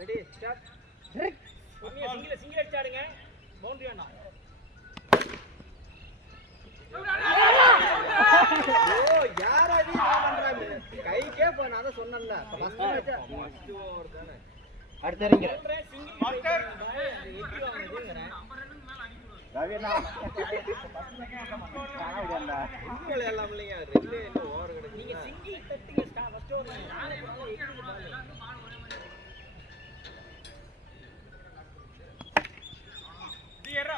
Ready start. Single அடிச்சாடுங்க. Boundary வேணாம். ஓ யாரா இது பண்றாங்க? கைக்கே போ நான் தான் சொன்னேன்ல. ஃபர்ஸ்ட் ஓவர் தானே. அடுத்து இறங்கற. சிங்கிள் மாஸ்டர் எட்டி வாங்குதுங்கறேன். ரவினா காண முடியல. சிங்கிள் எல்லாம் இல்லைங்க. ரெண்டு என்ன ஓவர் கிடக்கு. நீங்க சிங்கிள் தட்டிங்க ஃபர்ஸ்ட் ஓவர் நானே போறேன் எட்டி பால். டியரா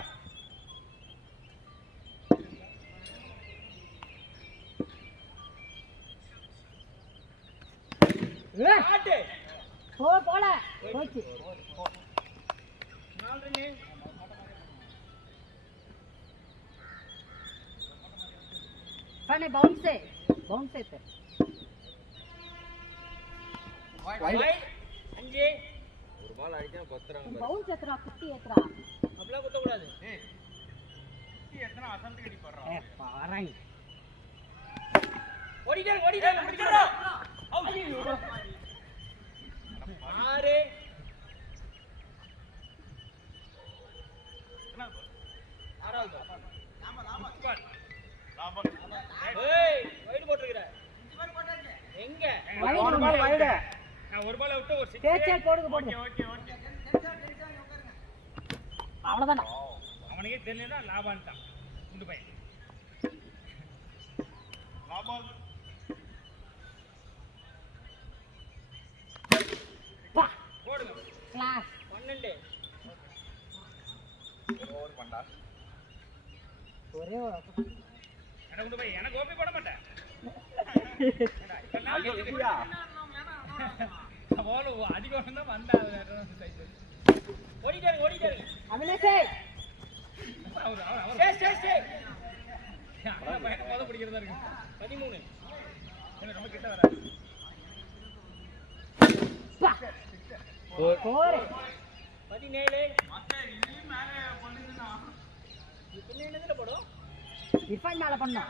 ஆட்டே போல போச்சு 4 ரன் பண்ணே பவுன்ஸ் पे वाइड 5 ஒரு பால் அடிச்சா கொத்துறாங்க பவுன்ஸ் ஏத்துறா குட்டி ஏத்துறா அப்படியே குத்த கூடாது ஏய் குட்டி ஏத்துனா அசல்ட் அடி போறா ஏ பாறங்க ஓடிடா அவுட் 6 ஆறாவது ஏய் வைட் போட்டுக்கற 5 பால் போட்டாச்சு எங்க ஒரு பால் வைட் நான் ஒரு பால் விட்டு ஒரு 6 கேட்ச் போடுங்க ஓகே அவ்வளவுதான் அவனுக்கே தெரியலனா லாபான்ட்டான் குண்டு பை லாபால் வா போடுங்க கிளாஸ் 12 ஓவர் பண்ணா ஒரே என்ன குண்டு பை எனக்கு ஓபி போட மாட்டேன் ஐயா போல அதிகம் தான் வந்தா ஓடிட்டாரு அவினேஷ் சே அண்ணா பையன் போத பிடிக்கிறதா இருக்கு 13 என்ன ரொம்ப கிட்ட வராது 4 17 மத்த இது மேல பண்ணுதுனா இது என்னதுல போடு இர்ஃபான் மேல பண்ணு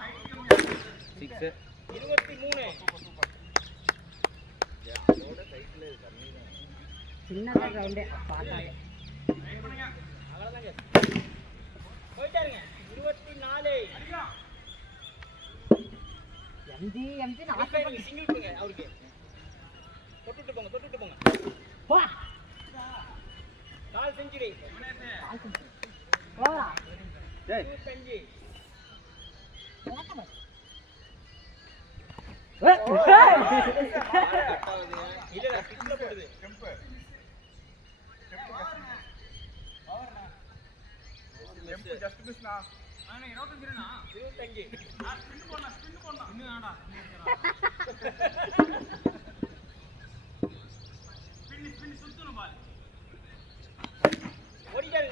6 23 அதோட சைடுல கம்மி தான் சின்னதா கிரவுண்ட் பாத்தாங்க அவ்வளவுதாங்க போயிட்டாருங்க 24 அடியா எம்ஜி நாக்க சிங்கிள் போங்க அவருக்கு தொட்டுட்டு போங்க வா கால் செஞ்சுரி போடா டேய் 25 இல்ல பிட்ல போடுது கெம்பு ஜஸ்ட் மிஸ்னா انا 25 ரனா 25 ஸ்பின் போடணும் இன்னும் ஆடா ஸ்பின் சுத்தணும் பால் ஓடிட்டாரு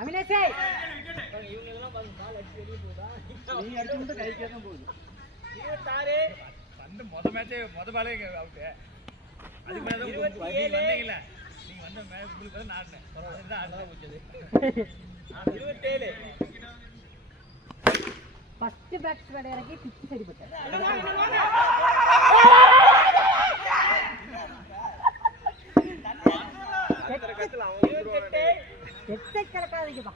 அவினேஷ் இவங்க எல்லாம் பால் அடிச்சு வெளிய போறா நீ அடிச்சு மட்டும் கைக்கே தான் போகுது 26 வந்து முத பாலே அவுட் அதுக்கு மேல தான் 27 வந்தீங்கல நீங்க வந்த மேட்ச் உங்களுக்கு தான் நாடுனேன் பரவாயில்லை ஆடலாம் போச்சது 27 ஃபர்ஸ்ட் பேட்ஸ் விளையாடுறதுக்கு பிச்சு சரிப்பட்டாரு எத்தை கலக்காதீங்கப்பா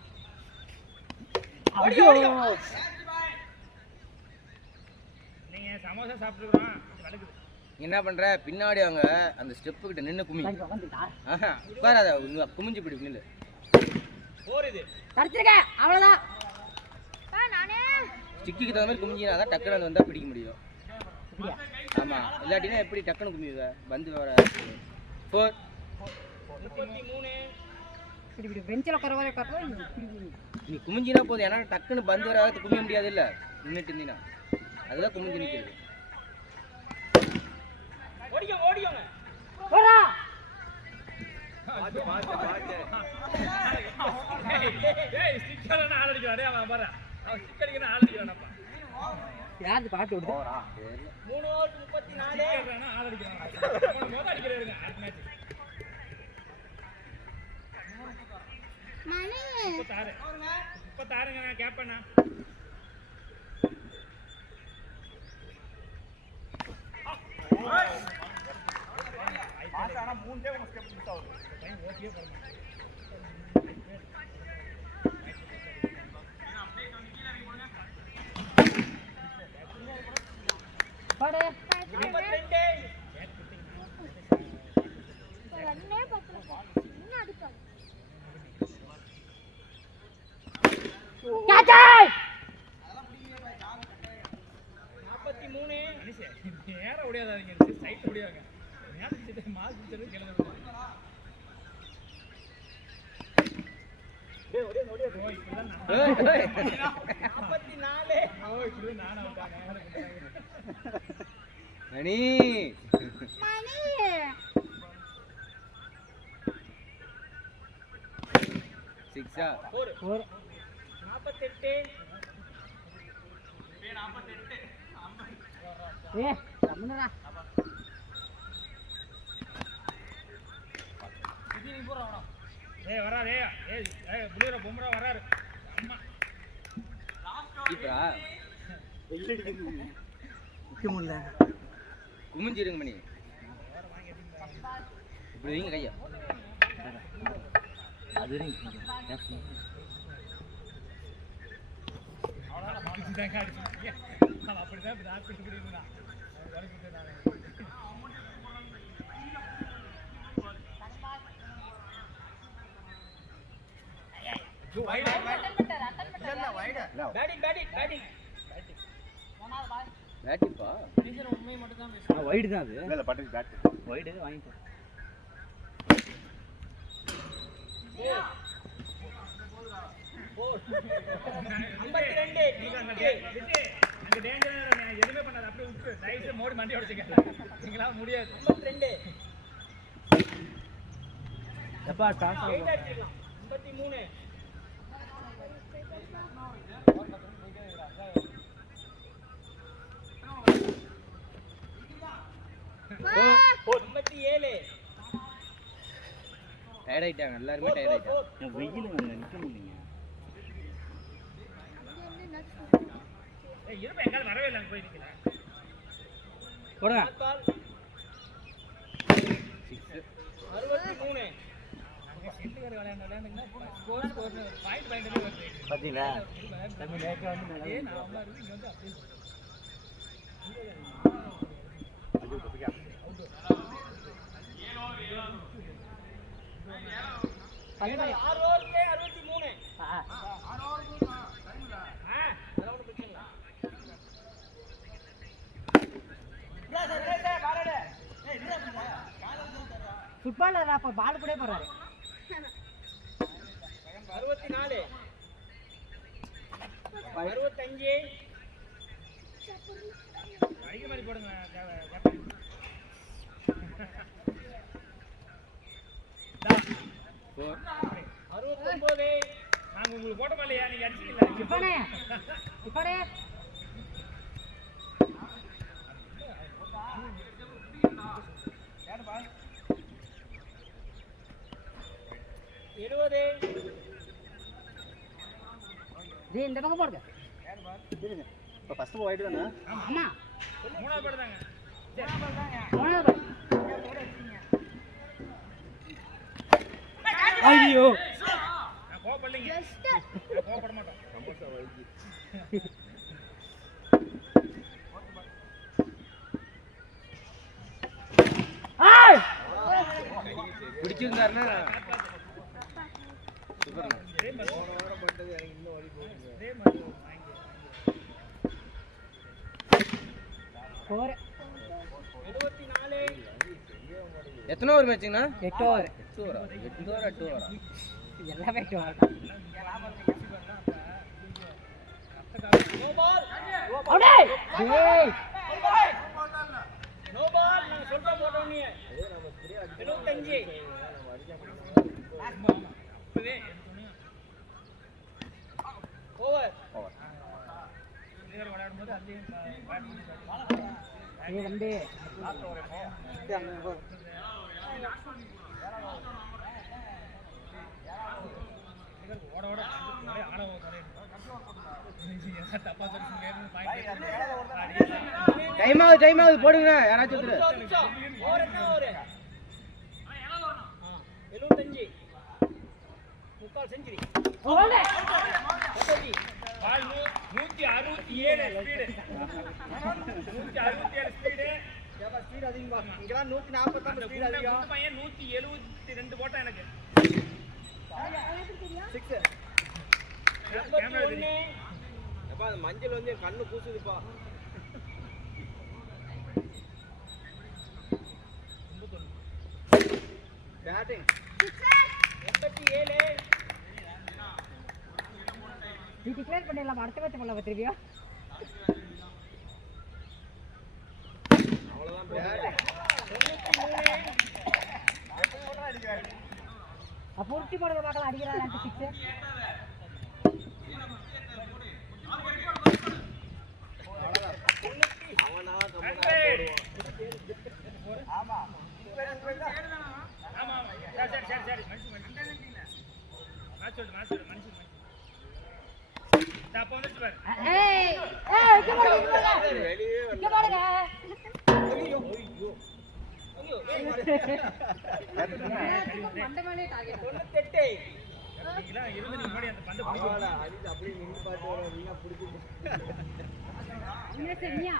நீங்க சமோசா சாப்பிட்டுறோம் நடக்குது என்ன பண்ற பின்னாடி அவங்க அந்த ஸ்டெப் கிட்ட நின்னு குமி உட்காராத குமிஞ்சு பிடி நில்லு போறது தடுத்துருக்க அவ்வளவுதான் நானே ஸ்டிக்கிக்கு தகுந்த மாதிரி குமிஞ்சினா தான் டக்குனு வந்தா பிடிக்க முடியும் ஆமா இல்லாட்டினா எப்படி டக்குனு குமியுவ வந்து வர 4 33 இப்படி பெஞ்சில கரவரை காட்டுவா நீ குமிஞ்சினா போதும் ஏன்னா டக்குனு பந்து வராது குமிய முடியாது இல்ல நின்னுட்டு இருந்தீனா அதுதான் குமிஞ்சு நிக்குது ஓடிங்க போடா பாத்து ஏய் ஸ்டிக்கர்ல ஆள் அடிக்கறானே அவன் பாரு அவன் ஸ்டிக்கர் அடிக்கறானே ஆள் அடிக்கறானப்பா யாரு பாத்து விடு போடா 3 ஓவர் 34 ஸ்டிக்கர்றானே ஆள் அடிக்கறானே மொத அடிக்கறாருங்க அடுத்த மேட்ச் மணி 36ங்க நான் கேப்பேனா ஆனா 3 டைம் ஸ்டெப் மிஸ் ஆகுது டைம் ஓகே பண்ணு பாடு 22 ரன்னே பத்தல என்ன அடிப்பாங்க கேட்ச் 43 நேரா ஓடியாதீங்க சைட் ஓடியாங்க நேரா சிட்ட மாஸ் பிடிச்சது கேளுங்க டேய் ஓடியா ஓய் இப்பதான் 44 ஓய் இப்படி நானா வந்தாங்க மணி மணி 6 4 48 ஏ கம்முனடா இது நீ போறா வா ஏய் வராதே ஏய் புலிரா பொம்ரா வராரு அம்மா கீப்பரா வெயில் அடிக்குது முக்கியமில்ல குமிஞ்சிருங்க மணி இப்படி வைங்க கையா அது அப்படிதான் காடிச்சு அப்படிதான் இப்படி இருந்தா வரைக்கும் நான் வைடு தான் அது இல்ல பட்டது பேட் வைடு வாங்கிட்டேன் எதுவுமே பண்ணாது அப்படியே விட்டு ரைட்டு மோடி மண்டி உடச்சுக்க நீங்களாம் முடியாது 52 எப்பா டாஸ் 53 57 டயர்ட் ஆயிட்டாங்க எல்லாரும் டயர்ட் ஆயிட்டாங்க வெயில்ல நிக்க முடியல ஏய் இருப்ப எங்க வரவே இல்ல போய் நிக்கல போடுங்க 63 அங்க செல்லுகார விளையாண்டா ஸ்கோர் பாயிண்ட் வருது பாத்தீங்களா நம்ம நேக்க வந்து ஏய் நான் அவ்வளவு இருக்கு இங்க வந்து அப்படியே ஃபுட்பாலர் அப்ப பால் கூட போறாரு 64 65 அடிக்க மாதிரி போடுங்க 69 நாங்க உங்களுக்கு போட்ட மாலையா நீங்க அடிச்சீங்களா இப்பனே இப்பனே யாரு பா 70 டேய் இந்த பக்கம் போடுங்க யாரு பா இருங்க இப்ப ஃபர்ஸ்ட் வைடு தானே ஆமா மூணாவது பால் தாங்க மூணாவது ஐயோ நான் கோபப்படலைங்க நான் கோபப்பட மாட்டோம் பிடிச்சிருந்தாருன்னா எத்தனை ஓவர் மேட்சுங்கண்ணா 8 ஓவர் 8 ஓவரா 8 ஓவரா எல்லாமே 8 ஓவர் நோ பால் அடே டேய் நோ பால் நான் சொல்ற போறோம் நீ 75 அப்பவே ஓவர் விளையாடும்போது அதையும் ஏய் தம்பி ஓட ஓட ஆட தப்பா டைம் ஆகுது போடுங்க யாராச்சும் ஓவர் என்ன ஓவர் பால் செஞ்சுரி ஓடே பால் 167 ஸ்பீடு 167 ஸ்பீடு ஸ்பீட் அதிகமா இங்கெல்லாம் 148 ஸ்பீட் அதிகம். பையன் 172 போட்டா எனக்கு 6 கேமரா ஒண்ணு அப்பா அந்த மஞ்சள் வந்து என் கண்ணு கூசுதுப்பா. பேட்டிங் 87 நீ டிக்ளேர் பண்ணிடலாம் அடுத்த மேட்ச் பண்ணலாம் திருப்பியா அவ்வளவுதான் பேட்டிங் 93 அப்போ உருட்டி போடுற பார்க்கலாம் அடிக்கிறாரு 6 அவனா ஆமா ஆமா சரி மேட்ச் மனுஷன் அப்போ வந்துச்சு பாரு ஏய் வெளியே இங்க பாருங்க மண்டமாலே டார்கெட் 98 இதெல்லாம் இருந்து நீ முன்னாடி அந்த பந்தை பிடிக்கல அடிச்சு அப்படியே நின்னு பார்த்து வர நீங்க பிடிச்சிட்டு என்ன செஞ்சியா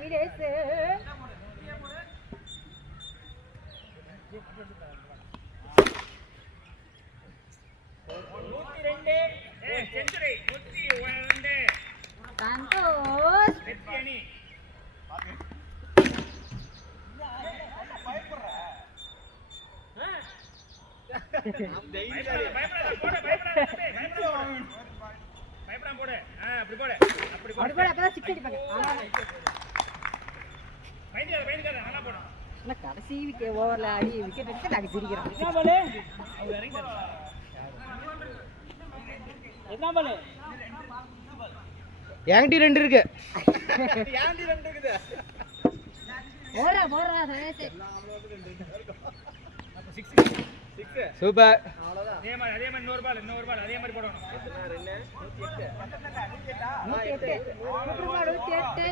விடேஷ் செஞ்சுரி 102 சந்தோஷ் வெற்றி அணி பயப்படாம போடு அப்படி போடு அப்படி அப்படி போட அப்பதான் 6 அடிப்பாங்க பயந்துக்காத நல்லா போடு நான் கடைசி ஓவர்ல அடி விக்கெட் எடுத்து நாங்க சிரிக்கிறோம் என்ன பாலு அவங்க இறங்கிட்டாங்க என்ன பாலு என்கிட்ட 2 இருக்கு. போறா போறா சரி அப்ப 6 சூப்பர். அதே மாதிரி இன்னொரு பால் அதே மாதிரி போடணும் எத்தனை ரன்? 108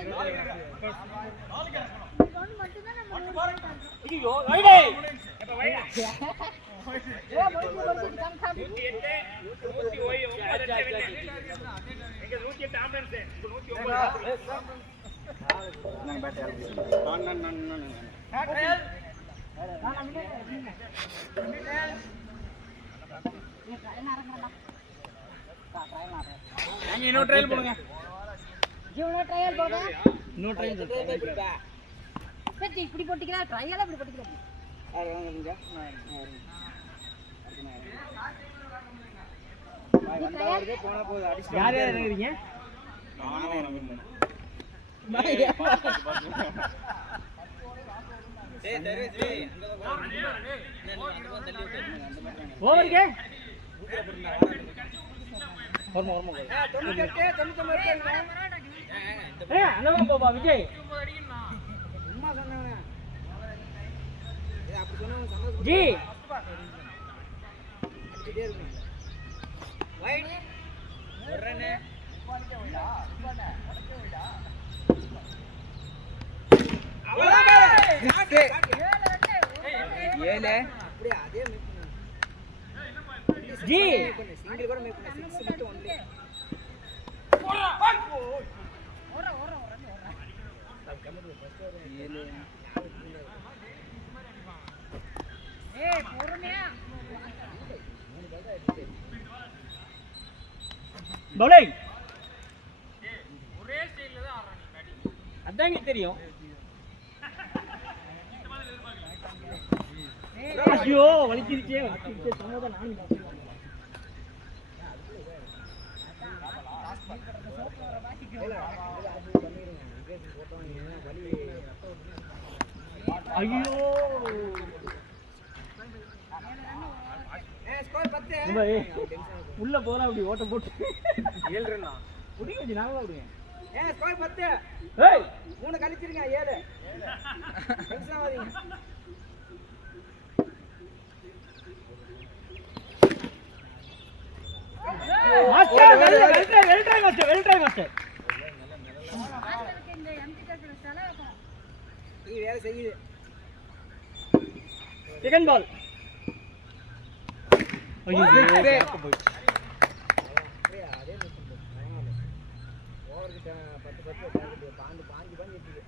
ஐயோ வைடே எப்ப வைடே 108 எங்க 108 ஆம்புலன்ஸ் 109 இன்னொரு ட்ரையல் போடுங்க இன்னொரு ட்ரையல் சரி இப்படி போட்டுக்கிறா ட்ரையல் இப்படி போட்டுக்கிறா யார் இறங்குறீங்க ஓவருக்கு அண்ணன் போப்பா விஜய் ஜி ஜி பவுலிங் ஒரே ஸ்டைல்ல தான் ஆடுறானே அதாங்க தெரியும் ஐயோ வலிச்சிருச்சே சமோதா நானும் ஐயோ உள்ள போறா அப்படி ஓட்ட போட்டு 7 ரன்னா புடிங்க ஜி நாங்க விடுங்க ஸ்கோர் 10. ஏய் 3 கழிச்சிருங்க 7. டென்ஷன் ஆவீங்க. மாஸ்டர். மாஸ்டருக்கு இந்த எம்டி கட்டோட செலவு வைக்கணும். இது வேலை செய்யுது. Second ball. ஐயோ அதே நிறுத்தம் ஓவர்கிட்ட 10 பாஞ்சு எடுத்துது.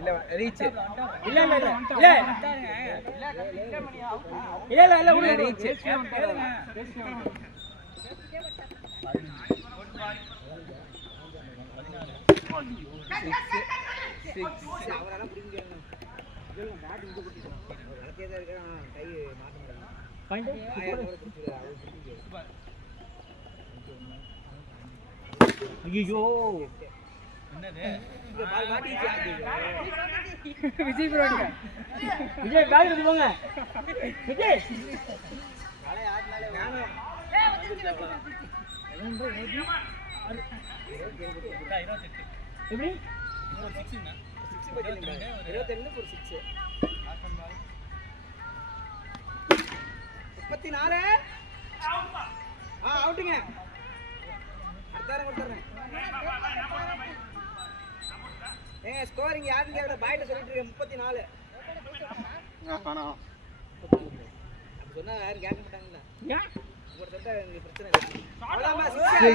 இல்ல ரீச் இல்ல ரீச் அவரெல்லாம் புரிஞ்சு பேட் இங்க போட்டுட்டான். வளர்த்தே தான் இருக்கான். கை மாட்ட ஐயோ என்னது விஜய் ப்ரோங்க. விஜய் பேக் எடுத்து போங்க. விஜய் வலை ஆடினாலே நானே எப்படி 22 ஒரு 6 34 அவுட்டுங்க. அடுத்தாரம் கொடுத்துறேன். ஏங்க ஸ்கோரிங் யாருன்னு கேட்கல. பாய்ட்ட சொல்லிட்டு இருக்கேன் 34. அப்படி சொன்னா யாரும் கேட்க மாட்டாங்கல்ல. ஏன் உங்கள்ட்ட சொல்லிட்டா எனக்கு பிரச்சனை இல்லை. அவ்வளோதாம்மா 6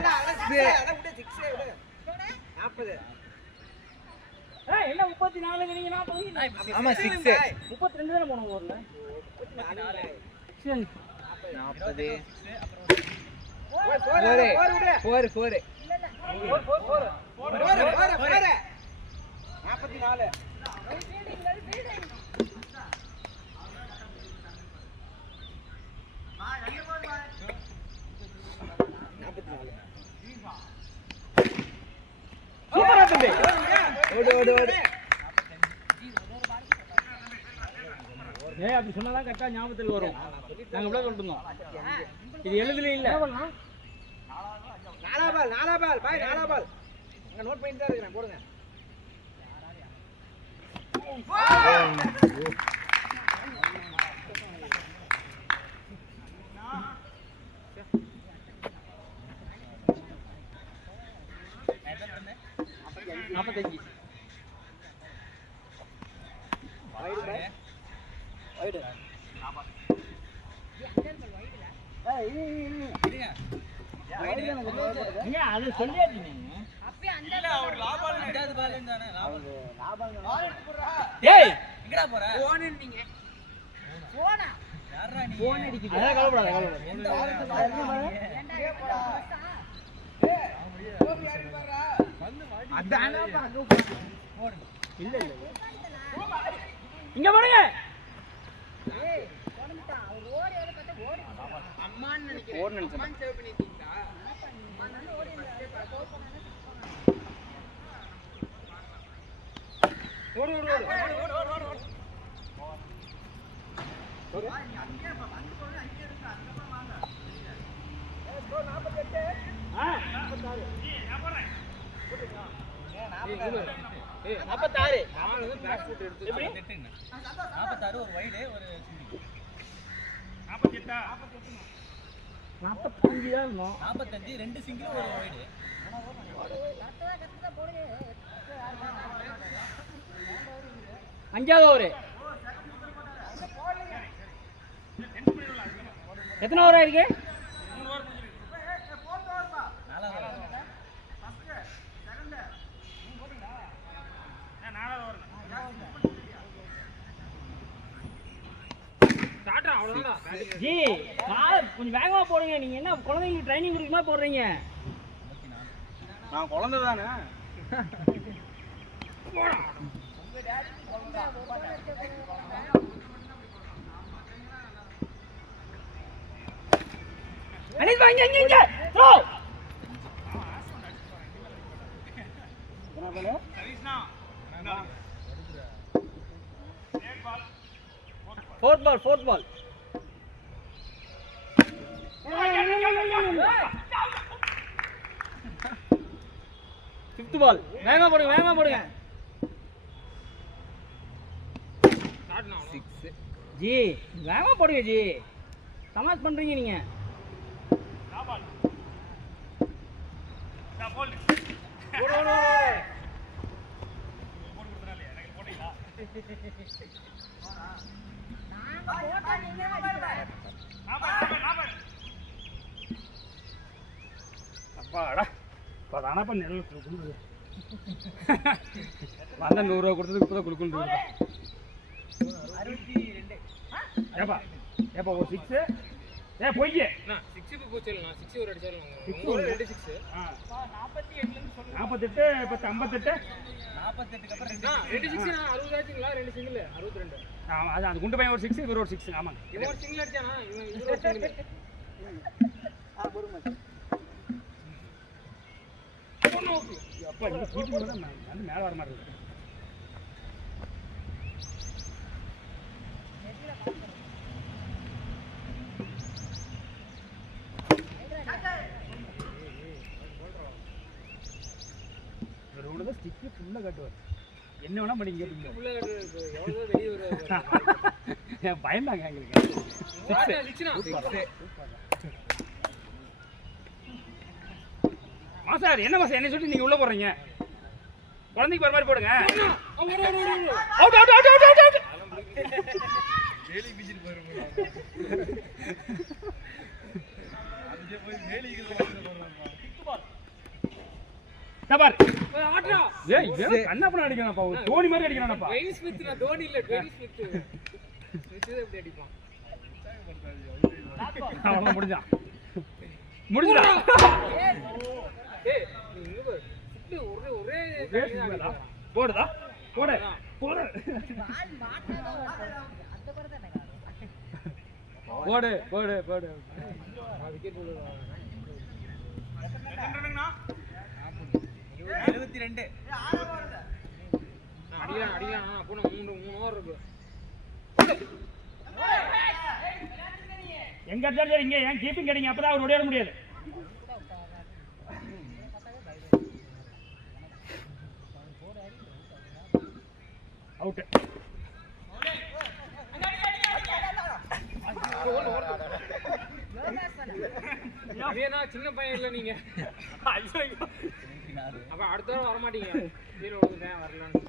அதான் விட 6 விட 40. என்ன 34 நீங்க 40? ஆமா 6 32 தான போனோம் ஊர்ல. 40 அப்படி சொன்னாதான் கரெக்டா ஞாபகத்துக்கு வரும். நாங்க இவ்வளவு சொல்லிட்டு இருந்தோம். இது எழுதுல இல்ல. 4 பால் பாய் 4 பால். அங்க நோட் பண்ணிட்டு தான் இருக்கேன். போடுங்க. நாற்பத்தஞ்சு அது சொல்லியாச்சு. அப்பயே அந்த ஒரு லாபால் ரெண்டாவது பால் தானே லாபால் ஏய் எங்கடா போற போன் நீங்க போனா யாரா நீ போன் அடிக்குது. அத கவலைப்படாத கவலைப்படாத. எந்த வாரத்து பால் அதானே அங்க போடு. இல்ல இல்ல இங்க பாருங்க. ஏய் போடுடா. அவர் ஓடி ஓடி பார்த்தா ஓடி. அம்மான்னு நினைக்கிறேன். ஓடு நினைச்சேன். அம்மா சேவ் பண்ணிட்டீங்களா? அம்மா நல்ல ஓடி கோல் பண்ணானே. ஓடு ஓடு ஓடு ஓடு ஓடு ஓடு ஓடு. ஓடு. நீ அங்கேயே வந்து போய் அங்கேயே இருக்க. அதுக்கப்புறம் வாங்க. ஸ்கோர் 48. 46. நான் போறேன். போடுங்க. 46 நாம வந்து பேக் ஃபுட் எடுத்து எப்படி? 46 ஒரு வைட் ஒரு சிங்கிள். 48 45 தான் இருந்தோம். 45 ரெண்டு சிங்கிள் ஒரு வைட். கரெக்ட்டா போடு. அஞ்சாவது ஓவர். எத்தனை ஓவர் ஆயிருக்கு? 3 ஓவர் முடிஞ்சிருக்கு. 4 ஓவர் பா. 4வது ஓவர். First second. நீ போடுடா. 4வது ஓவர். ஸ்டார்ட் அவ்வளவுதான். ஜி கொஞ்சம் வேகமா போடுங்க. நீங்க என்ன குழந்தைங்களுக்கு ட்ரைனிங் கொடுக்குமா போடுறீங்க? நான் குழந்தை தானே. போடா. அனில் வாங்க இங்க த்ரோ. சரிஸ்னா. Fourth ball. Fifth ball. வேகமா போடுங்க. ஸ்டார்ட் நான் 6 ஜி வேகமா போடுங்க ஜி. சமாஸ் பண்றீங்க நீங்க. அப்பாடா தானப்பா நெல் கொடுக்குது வந்த 100 ரூபா கொடுத்ததுக்கு இப்போ தான் கொடுக்குன்னு ஏப்பா ஏப்பா ஒரு 6 ஏ பொய்ய 6 போச்சு இல்ல 6 ஒரு அடிச்சாலும் 2 6 48 ல இருந்து சொல்லுங்க 48 இப்போ 58 48க்கு அப்புறம் 2 6 60 ஆச்சுங்களா 2 சிங்கிள் 62. ஆமா அது அந்த குண்டு பையன் ஒரு 6 இவர் ஒரு 6 ஆமாங்க இவன் ஒரு சிங்கிள் அடிச்சானா இவன் இது ஒரு சிங்கிள். அப்பா இந்த கீப்பிங் வந்து மேலே வர மாதிரி இருக்கு. இவரோட ஸ்டிக்கு ஃபுல்லாக கட்டுவார். என்ன வேணா பண்ணி கேட்பீங்க. உள்ள எவ்வளவு வெளிய வருவாங்க. பயந்தாங்க எங்களுக்கு. மாசார் என்ன மாசார் என்ன சொல்லி நீங்க உள்ள போடுறீங்க? குழந்தைக்கு போற மாதிரி போடுங்க. Out out out out out. வேலி பிச்சிட்டு போறோம். அதுக்கு போய் வேலிக்கு போறோம். டபார். ஆட்ரா. ஏய் இவன் கண்ணா பண்ண அடிக்கறானப்பா. தோனி மாதிரி அடிக்கறானப்பா. ட்ரெயின் ஸ்மித் நான் தோனி இல்ல ட்ரெயின் ஸ்மித். ஸ்மித் எப்படி அடிப்பான்? அவன் முடிஞ்சான். முடிஞ்சா. ஏய் நீ இங்க பாரு. சுட்டு ஒரே போடுடா. போடு. போடு. போடு போடு போடு. விக்கெட் போடுடா. 72. அடிக்கலாம் அப்போ 3 ஓவர் இருக்கு. எங்க அடிச்சாலும் இங்க ஏன் கீப்பிங் கிடைங்க அப்பதான் அவர் ஓட முடியாது. அவுட். ஏனா சின்ன பையன் இல்ல நீங்க. அப்ப அடுத்த வாரம் வர மாட்டீங்க. கீழ ஓடுங்க வரலன்னு.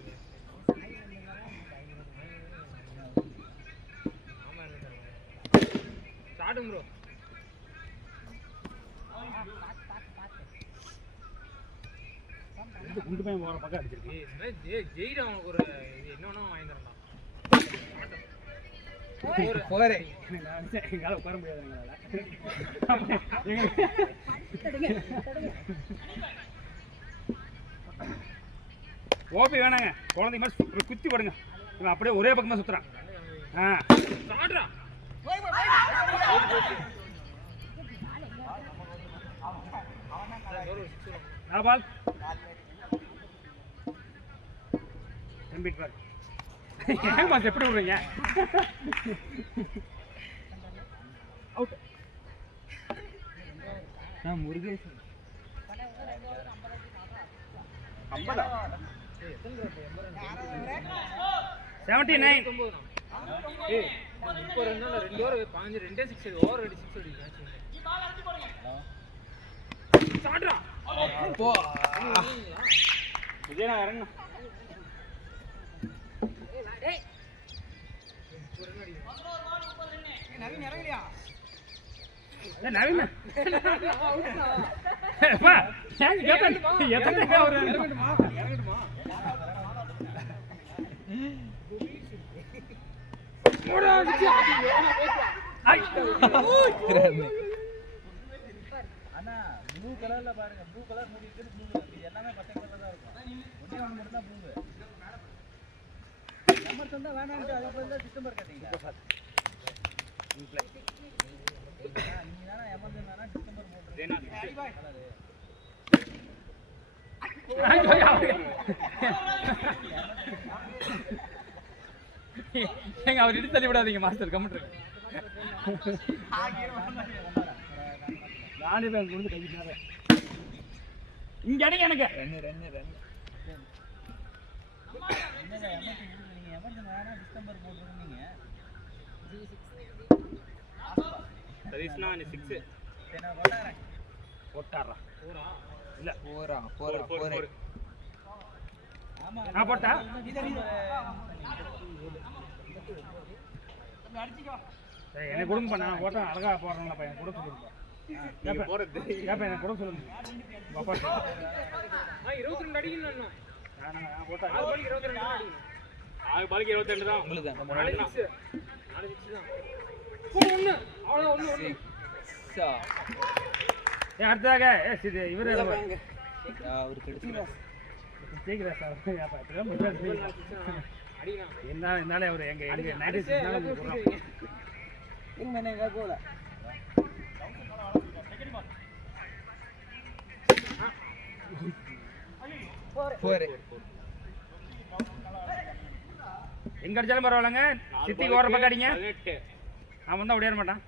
ஆமா ஸ்டார்ட் ப்ரோ. இந்த குண்டு பையன் போற பக்கம் அடிச்சிருக்கு. ஏய் ஜெயிடா உனக்கு ஒரு இது என்ன வேணா வாங்கி தரலாம். போரே எங்களால உட்கார முடியாது எங்களால. ஓபி வேணாங்க குழந்தை மாதிரி குத்தி படுங்க. இவன் அப்படியே ஒரே பக்கமா சுத்துறான். ஸ்டார்ட்ரா. பால் தம்பிட் பால் ஏன் பாஸ் எப்படி விடுறீங்க? அவுட். நான் முருகேஷ் 79. ஏய் இப்போ 2 ஓவர் 5 2 6 ஓவர் அடி 6 அடி மேட்ச். ஸ்டார்ட்ரா. அப்போ விஜயநகரன் டேய் நவீன் இறங்கலையா? நவீன் எத்தனை ஒரு இறங்கட்டுமா? அண்ணா ப்ளூ கலர்ல பாருங்க. ப்ளூ கலர் மூடி இருக்கு. ப்ளூ இது எல்லாமே பச்சை கலர்ல தான் இருக்கும். ஒண்ணே ஒண்ணு மட்டும் தான் ப்ளூ. நம்பர் சொன்னா வேணாம்னு அதுக்கு பதிலா டிசம்பர் கேட்டீங்க. நீங்க தான எமர்ஜென்சி தான டிசம்பர் போடுறீங்க. எங்க அவர் இடி தள்ளி விடாதீங்க மாஸ்டர் கம்ப்யூட்டர். நானே பேங்க் கொடுத்து கையிட்டாரு. இங்க அடிங்க எனக்கு. ரன் நீங்க எமர்ஜென்சி வேணா டிசம்பர் போடுறீங்க. சதீஷ்னா நீ 6 போட்டாரா இல்ல போறா நான் போட்டா எனக்கு கொடுங்க பண்ண நான் போட்டா அழகா போறேன்ல பையன் கூட சொல்லுங்க ஏப்பா எனக்கு கூட சொல்லுங்க பாப்பா 22 அடிக்கணும் நான் போட்டா 6 பாலுக்கு 22 அடிக்கணும் 6 பாலுக்கு 22 தான் உங்களுக்கு 4 6 தான் ஒண்ணு அவ்வளவு ஒண்ணு அடுத்ததாக இது இவரு அவருக்கு எடுத்து கேக்குதா சார் ஏப்பா இப்பதான் என்னால அவர் எங்க 96 எங்க அடிச்சாலும் பரவாயில்லங்க சித்திக்கு ஓர பக்கம் அடிங்க அவன் வந்தா ஓடிட மாட்டான்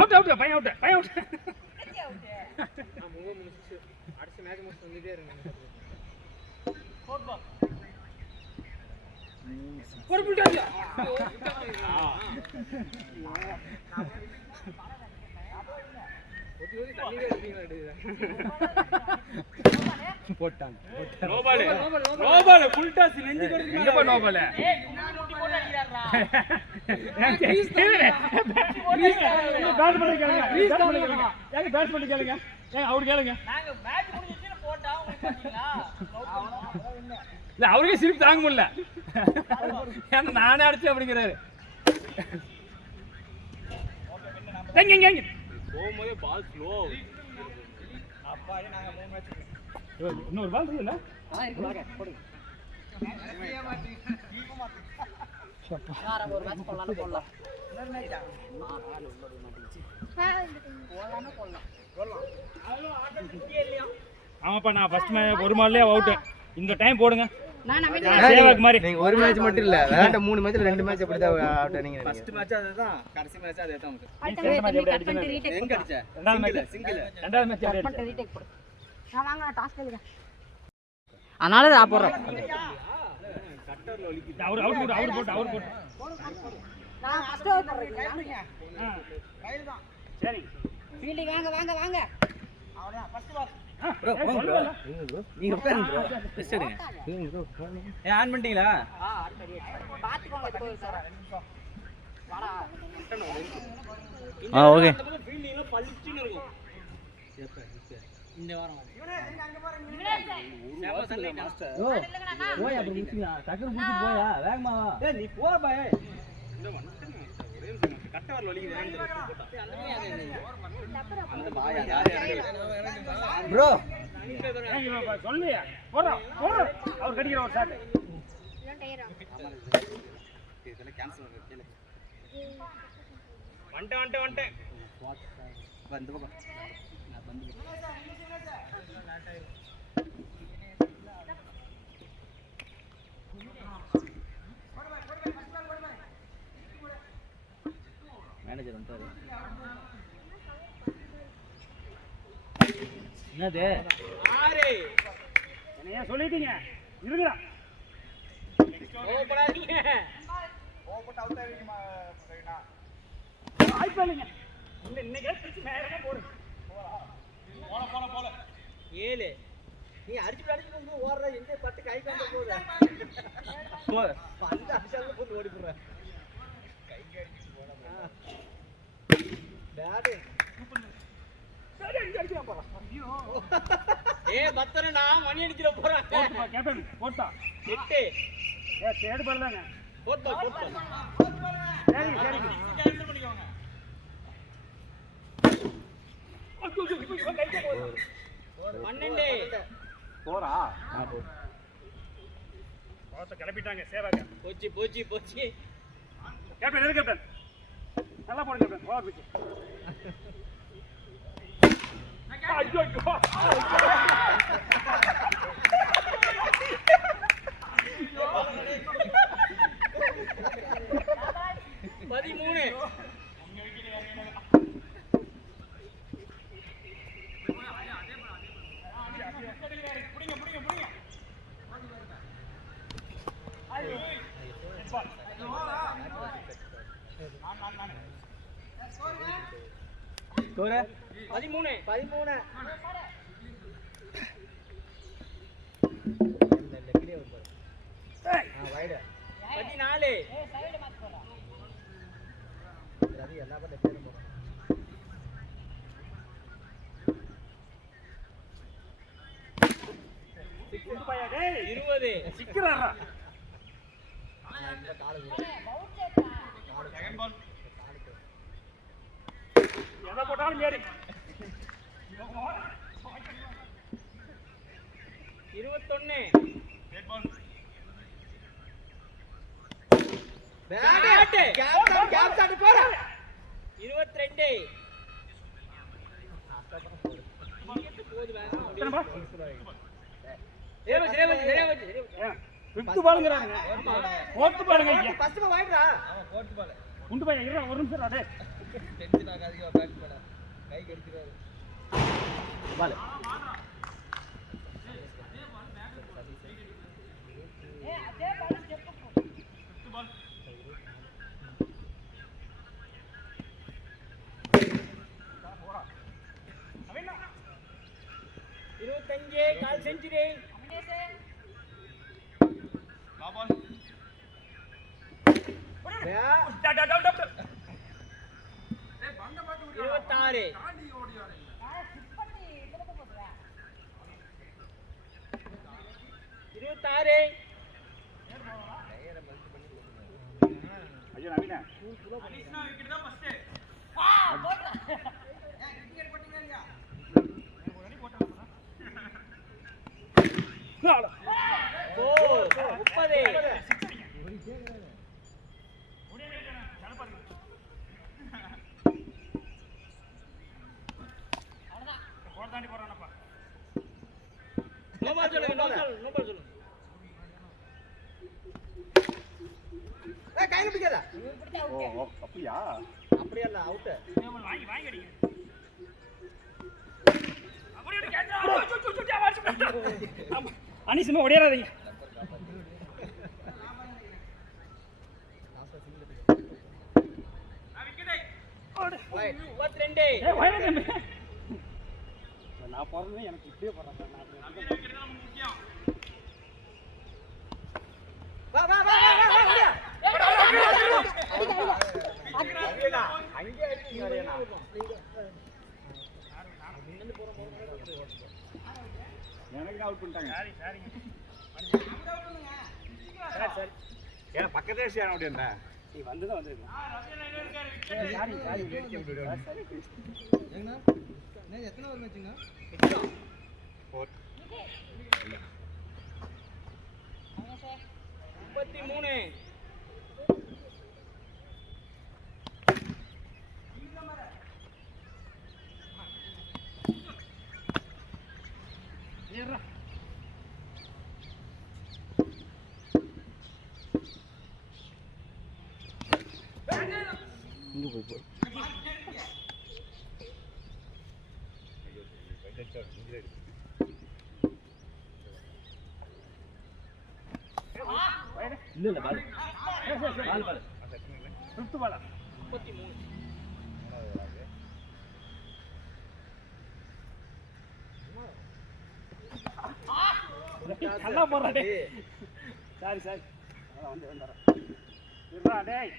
அவுட் பையன் அவுட் அடுத்த மேட்ச் முடிச்சு வந்துட்டே இருங்க ஒரு புல்டாஜ் போட்டாங்க நோ பால் ஃபுல் டாஸ் நெஞ்சு கொடுத்து எங்க போ நோ பால் ஏய் நான் முட்டி போட்டு அடிக்கறாரா பேட் பண்ணி கேளுங்க ஏங்க பேட் பண்ணி கேளுங்க ஏங்க அவர் கேளுங்க நாங்க மேட்ச் முடிஞ்சிட்டு போட்டா உங்களுக்கு பாத்தீங்களா இல்ல அவருக்கே சிரிப்பு தாங்க முடியல ஏன்னா நானே அடிச்சு அப்படிங்கிறாரு எங்க போகும்போதே பால் ஸ்லோ அப்பா நாங்க 3 மேட்ச் இன்னொரு பால் இருக்குல்ல இருக்கு வாங்க போடுங்க வேற ஒரு மேட்ச் போடலாம் ஆமாப்பா நான் ஃபர்ஸ்ட் மேட்ச் ஒரு மால்லே அவுட் இந்த டைம் போடுங்க நான் சேவக் மாதிரி நீங்க ஒரு மேட்ச் மட்டும் இல்ல விளையாண்ட 3 மேட்ச்ல 2 மேட்ச் அப்படி தான் அவுட் ஆனீங்க ஃபர்ஸ்ட் மேட்ச் அதுதான் கடைசி மேட்ச் அதே தான் எங்க அடிச்ச ரெண்டாவது மேட்ச் சிங்கிள் ரெண்டாவது மேட்ச் எப்படி பண்ணிட்டு ரீடேக் போடு நான் வாங்க நான் டாஸ் கேளுங்க அதனால நான் போறேன் கட்டர்ல வலிக்குது அவர் போட்டு நான் ஃபர்ஸ்ட் ஓவர் போறேன் கையில தான் சரி ஃபீல்டிங் வாங்க அவ்வளவுதான் ஃபர்ஸ்ட் பால் ப்ரோ போங்க ப்ரோ நீங்க உட்காருங்க ப்ரோ ரெஸ்ட் எடுங்க ப்ரோ ஆன் பண்ணிட்டீங்களா பாத்துக்கோங்க இப்போ சார் வாடா ஓகே ஃபீல்டிங்ல பளிச்சுன்னு இருக்கும் இந்த வாரம் போய் அப்படி நிக்கலாம் டக்குனு புடிச்சு போயா வேகமா வா ஏய் நீ போ பாய் இந்த வந்துட்டேன் ஒரே நிமிஷம் கட்டவர்ல வலிக்குது அந்த பாயா ப்ரோ சொல்லியா போறோம் அவர் கடிக்கிற ஒரு ஷாட் இதெல்லாம் கேன்சல் பண்ணு கேளு வந்துட்டேன் வந்து பக்கம் நான் வந்து மேனேஜர் வந்துட்டாரு என்னது ஆரே என்னையா சொல்லிட்டீங்க இருக்குடா ஓபடாதீங்க ஆயிப்பாங்க இன்னைக்கு பிடிச்சி மேலே போடு போல 7 நீ அடிச்சு வந்து ஓடுற எங்க பட்டு கை காண்ட போகுது வந்து அடிச்சாலும் போட்டு ஓடி போற கை அடிச்சு போடா டாடி ஏய் பத்தற நான் மணி அடிச்சிர போறேன் கேப்டன் போட்டா 8 தேர்ட் பால் தானே போட்டா சரி கேன்சல் பண்ணிக்கோங்க பன்னெண்டு போறா பாத்த கிளப்பிட்டாங்க சேவாக போச்சு கேப்டன் எது கேப்டன் நல்லா போடு கேப்டன் ஓவர் பிச் ஐயோ 13 14 ஸ்கோர் 13 13 வைடு 14 அது எல்லா பக்கம் லெஃப்ட் சைடு போறோம் 20 சிக்கிறாரா எதை போட்டாலும் ஏறி 21 பேட் கேப் ஷாட் போற 22 விட்டு பாருங்கிறாங்க போட்டு பாருங்க ஐயா ஃபர்ஸ்ட் பால் வைடுடா அவன் போர்ட் பால் குண்டு பையன் இருடா ஒரு நிமிஷம் அடே டென்ஷன் ஆகாதீங்க பேக் பண்ண கை கடிக்கிறாரு பால் அவனா 25 கால் செஞ்சுரி டா டா டா 26 26 ஐயா நவீனா ஓ 30 தாண்டி போறானப்பா நோ பால் சொல்லுங்க நோ பால் சொல்லுங்க கையில பிடிக்காத ஓ அப்படியா அப்படியே இல்ல அவுட் வாங்கி வாங்கி அடிங்க அப்படியே கேட்றா அனிசுமா ஓடிராதீங்க ரைட் 32 ஏய் வயல தம்பி நான் போறேன் எனக்கு இப்படியே போறேன் வா வா வா வா வா அங்கேடா அங்கே அடிங்க அரியனா எனக்கு அவுட் பண்ணிட்டாங்க சரி சரி ஏன்னா பக்கத்தே சேர முடியல நீ வந்ததா வந்திருக்க ஏங்கண்ணா நான் எத்தனை ஓவர் மேட்ச்ங்க 33 ஏறா இங்க போய் போ இல்ல இல்ல பால் பால் பால் ஃபிஃப்த் பாலா 33 நல்லா போறா டேய் சரி சரி வந்து வந்தறேன் இருடா டேய்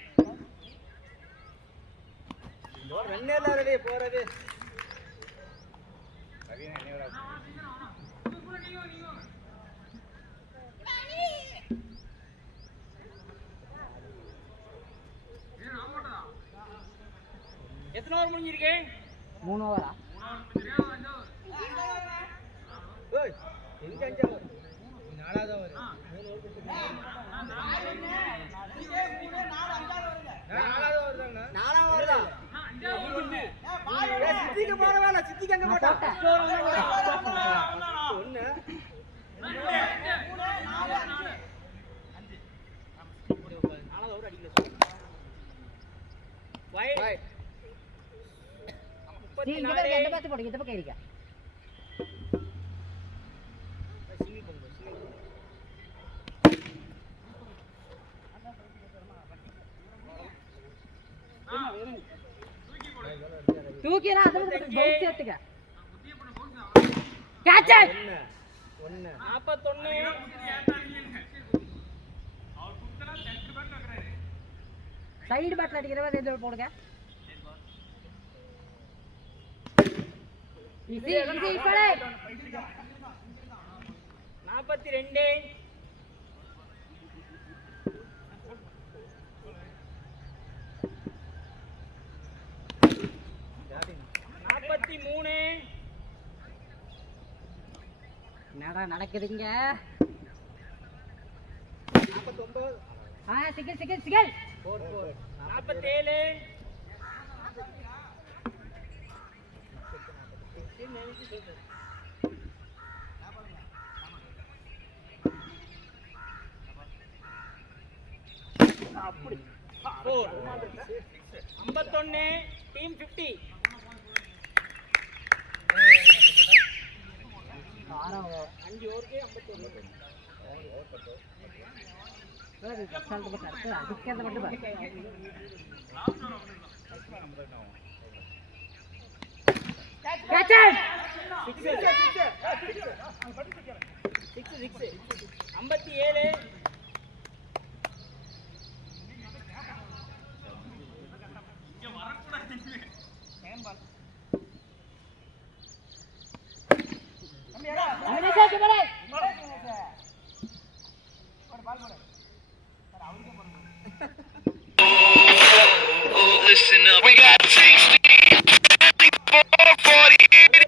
ரன்னே இல்ல போறது ரவீனா என்னடா எத்தனை ஓவர் முடிஞ்சிருக்கு 3 ஓவரா ஓய் எங்க அஞ்சா ஓவர் நாலாவது ஓவர் 3 ஓவர் நாலாவது ஓவர் தானா நாலாவது ஓவர் தான் சித்திக்கு போறவா சித்திக்கு அங்க போட்டா ஒண்ணு நாலாவது ஓவர் அடிக்கல வைட் நீ இங்க பாரு எந்த பக்கம் போடு இந்த பக்கம் இருக்க தூக்கிடா அதை பவுன்ஸ் ஏத்துக்க கேட்ச் 41 சைடு பேட்ல அடிக்கிறவ ரெண்டு போடுங்க ஈஸி இப்பளே 42 43 என்னடா நடக்குதுங்க 49 சிக்கல் 47 51 டீம் 50 5 ஓவருக்கு 51 அதுக்கேற்ற மட்டும் Listen up, we got 16, 24, 48.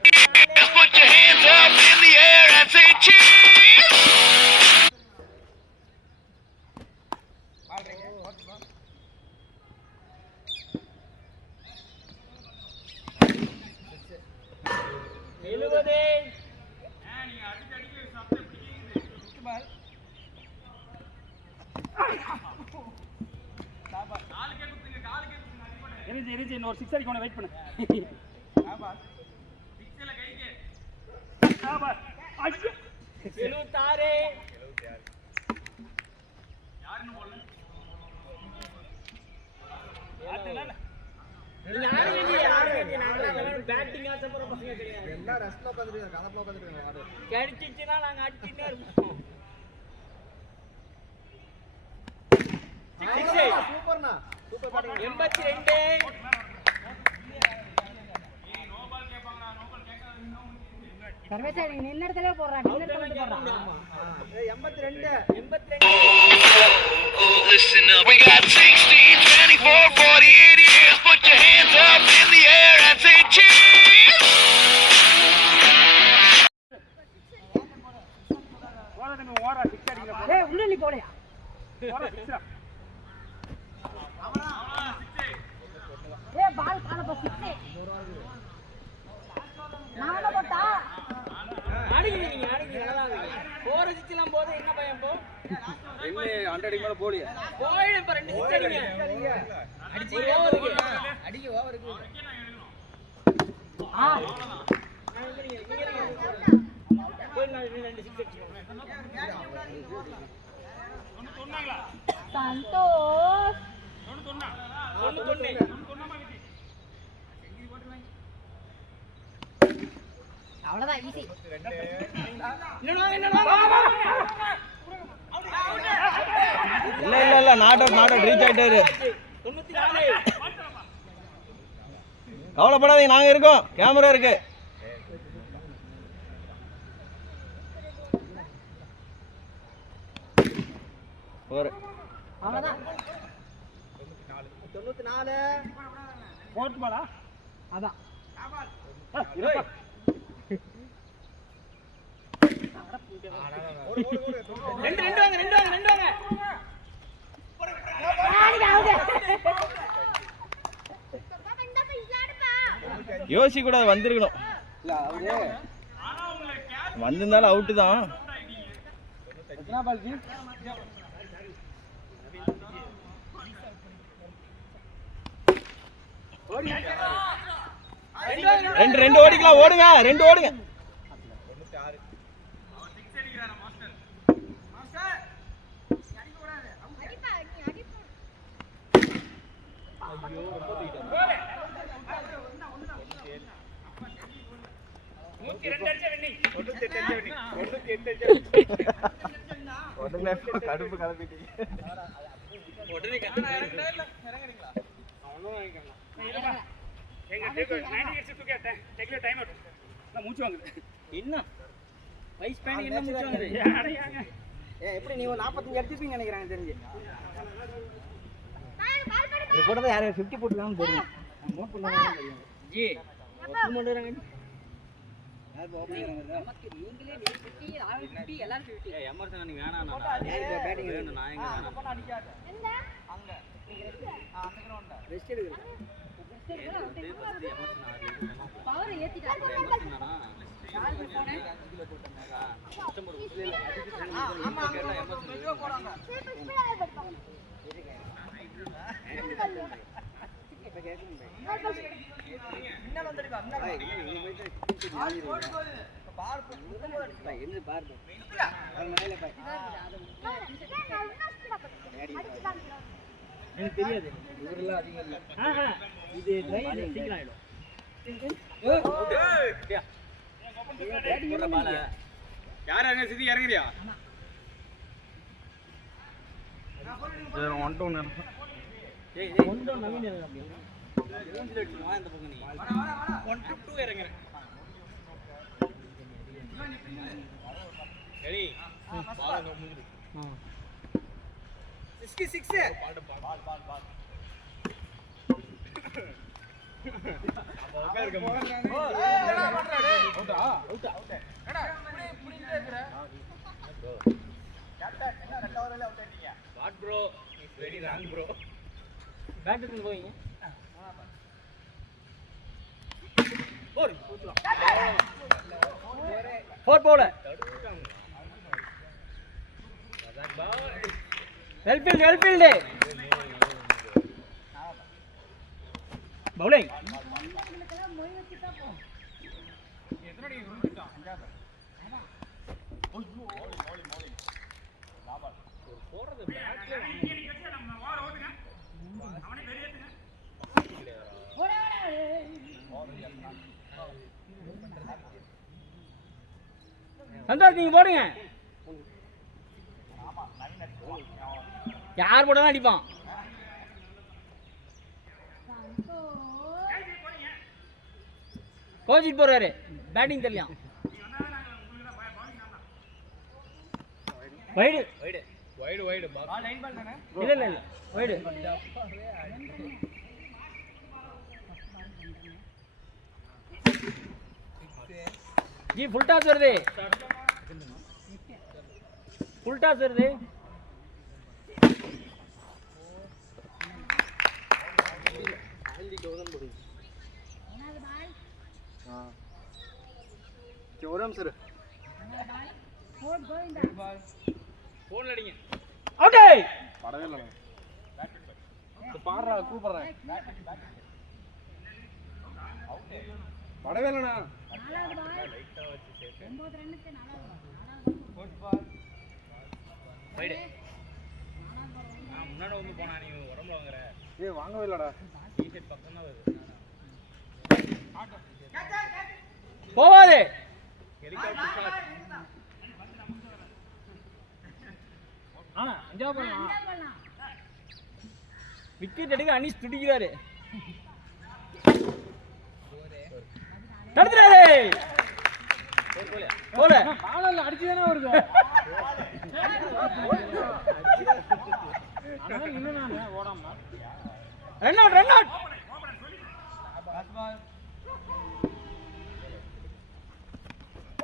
Put your hands up in the air and say cheers. எரிஞ்சு இன்னொரு 6 அடிக்கணும் வெயிட் பண்ணு ஐயோ 76 பேட்டிங் ஆசை போற பசங்க கிடையாது எல்லாம் ரெஸ்ட்ல உட்காந்துட்டு கதப்பல உட்காந்துட்டு கிடைச்சிச்சுன்னா நாங்க அடிச்சுட்டே இருப்போம் சூப்பர்ண்ணா சூப்பர் பாட்டிங் 82 சர்வேசா நீ நின்ன இடத்துல போடுறா நின்ன இடத்துல போடுறா 82 Listen up, we got 16, 24, 48 years. Put your hands up in the air and say cheers. ஓட நம்ம ஓட 6 அடிக்கணும் ஏய் உள்ள நீ போடுயா ஓட 6 ஏய் பால் கால போ 6 நாம போட்டா ஆடுங்க நீங்க நல்லா இருக்கீங்க போற சிச்சலாம் போது என்ன பயம் போ என்ன 100 அடி மேல போடியா போயிடு இப்ப ரெண்டு சிச்ச அடிங்க அடிச்சு ஓவருக்கு அடிக்க ஓவருக்கு ஆ போய் நான் ரெண்டு சிச்ச அடிச்சு சந்தோஷ் 91 அவ்வளவுதான் ஈஸி இல்ல நாட் அவுட் ரீச் ஆயிட்டாரு 94 கவலைப்படாதீங்க நாங்க இருக்கோம் கேமரா இருக்கு ஒரு அவ்வளவுதான் 94 போட் பாலா அதான் இருப்பா ரெண்டு வாங்க யோசி கூட வந்திருக்கணும் வந்திருந்தாலும் அவுட்டு தான் ரெண்டு ஓடிக்கலாம் ஓடுங்க ரெண்டு ஓடுங்க ஓகே 2 அடிச்சா வின்னிங் 98 அடிச்சா winning. 98 அடிச்சா உடனே கடுப்பு கலப்பிட்டீங்க. உடனே கத்துறீங்களா இறங்குறீங்களா அவனும் வாங்கிக்கலாம். எங்க டேக் 90 ஹெட்ஸ் தூக்கி டேக்ல டைம் அவுட். நான் மூச்சு வாங்குது. என்ன வைஸ் பேனிங் என்ன முடிச்சாங்க யாரையாங்க? எப்படி நீ 45 அடிச்சிருப்பீங்க நினைக்கிறாங்க தெரிஞ்சு இது போட்டது யாரு 50 போட்டுருக்கான்னு தெரியும். நோட் பண்ணாங்க தெரியும் ஜி ஓபன் பண்றாங்க யார் ஓபன் பண்றாங்க நமக்கு நீங்களே 50 50 எல்லாரும் 50 எமர்சன் நீ வேணாம் நான் யாருக்கு பேட்டிங் வேணும் நான் எங்க வேணாம் எங்க அங்க அந்த கிரவுண்ட்ல ரெஸ்ட் எடுக்குறேன் பவர் ஏத்திட்டாங்க யாருக்கு போனே ஆமா மெதுவா போறாங்க என்ன வந்திருக்கா பார் என்ன பார் மேல பார் எனக்கு தெரியாது இவரெல்லாம் அதிகம் இல்ல இது ட்ரைன் சீக்கிரம் ஆயிடும் யார் அங்க சிதி இறங்குறியா? 1 2 ஏய் ஒன்று நவீன் இறங்க அப்படியே ரேஞ்சில எடுத்து வா இந்த பக்கம் நீ 1 to 2 இறங்குறேன் ரெடி பால் அங்க முடிஞ்சு 66 பால் அப்ப உட்கார் இருக்க அவுட்டா அவுட்டா என்னடா இப்படி இருக்கற கேப்டன் என்ன ரெண்டு ஓவர்ல அவுட் ஆயிட்டீங்க what bro is very wrong bro bat எடுத்து போவீங்க ஃபோர் போல வெல் ஃபீல்ட் பவுலிங் சந்தோஷ் நீங்க போடுங்க யார் போட்டாலும் அடிப்பான் கோச்சிட்டு போறாரு பேட்டிங் தெரியலாம் வைடு வைடு வைடு வைடு பால் லைன் பால் தானே இல்ல இல்ல இல்ல வைடு जी फुल टॉस कर दे फुल टॉस कर दे चौरम सर फोन लड़ीங்க அவுட் படவே இல்ல பாறா கூப்பிடுறேன் படவே இல்லனா வைடு நான் முன்னாடி வந்து போனா நீ உடம்பு வாங்குற ஏய் வாங்கவே இல்லடா டிஷர்ட் பக்கம் தான் வருது போவாதே ஹெலிகாப்டர் ஷாட் ஆனா என்ஜாய் பண்ணலாம் விக்கெட் எடுக்க அனீஸ் துடிக்கிறாரு தடுத்துறாரு போல பாலல்ல அடிச்சு தானே வருது. ஆனா இன்னும் நான் ஓடாம ரன் அவுட்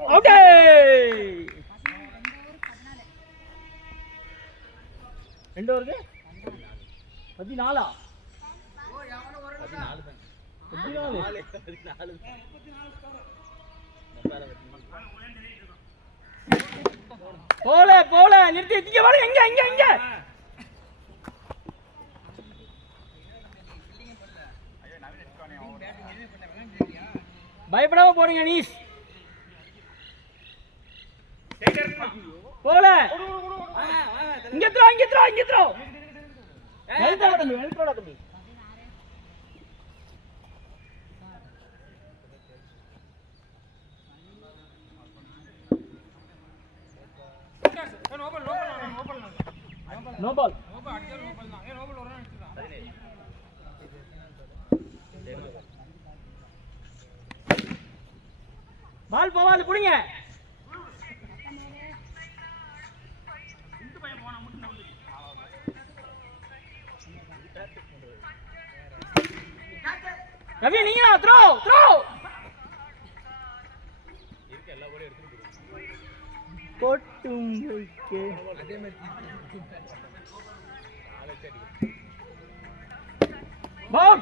அவுட் ரெண்டு ஓவருக்கு 14 போல நிறுத்தி இங்க வாங்க எங்க பயப்படாம போறீங்க அனீஸ் போல இங்க த்ரோ வெல்த்ரோட தம்பி நோ பால் பால் போவாது புடிங்க ரவி நீங்க த்ரோ போட்டுங்களுக்கு அதே மாதிரி பால்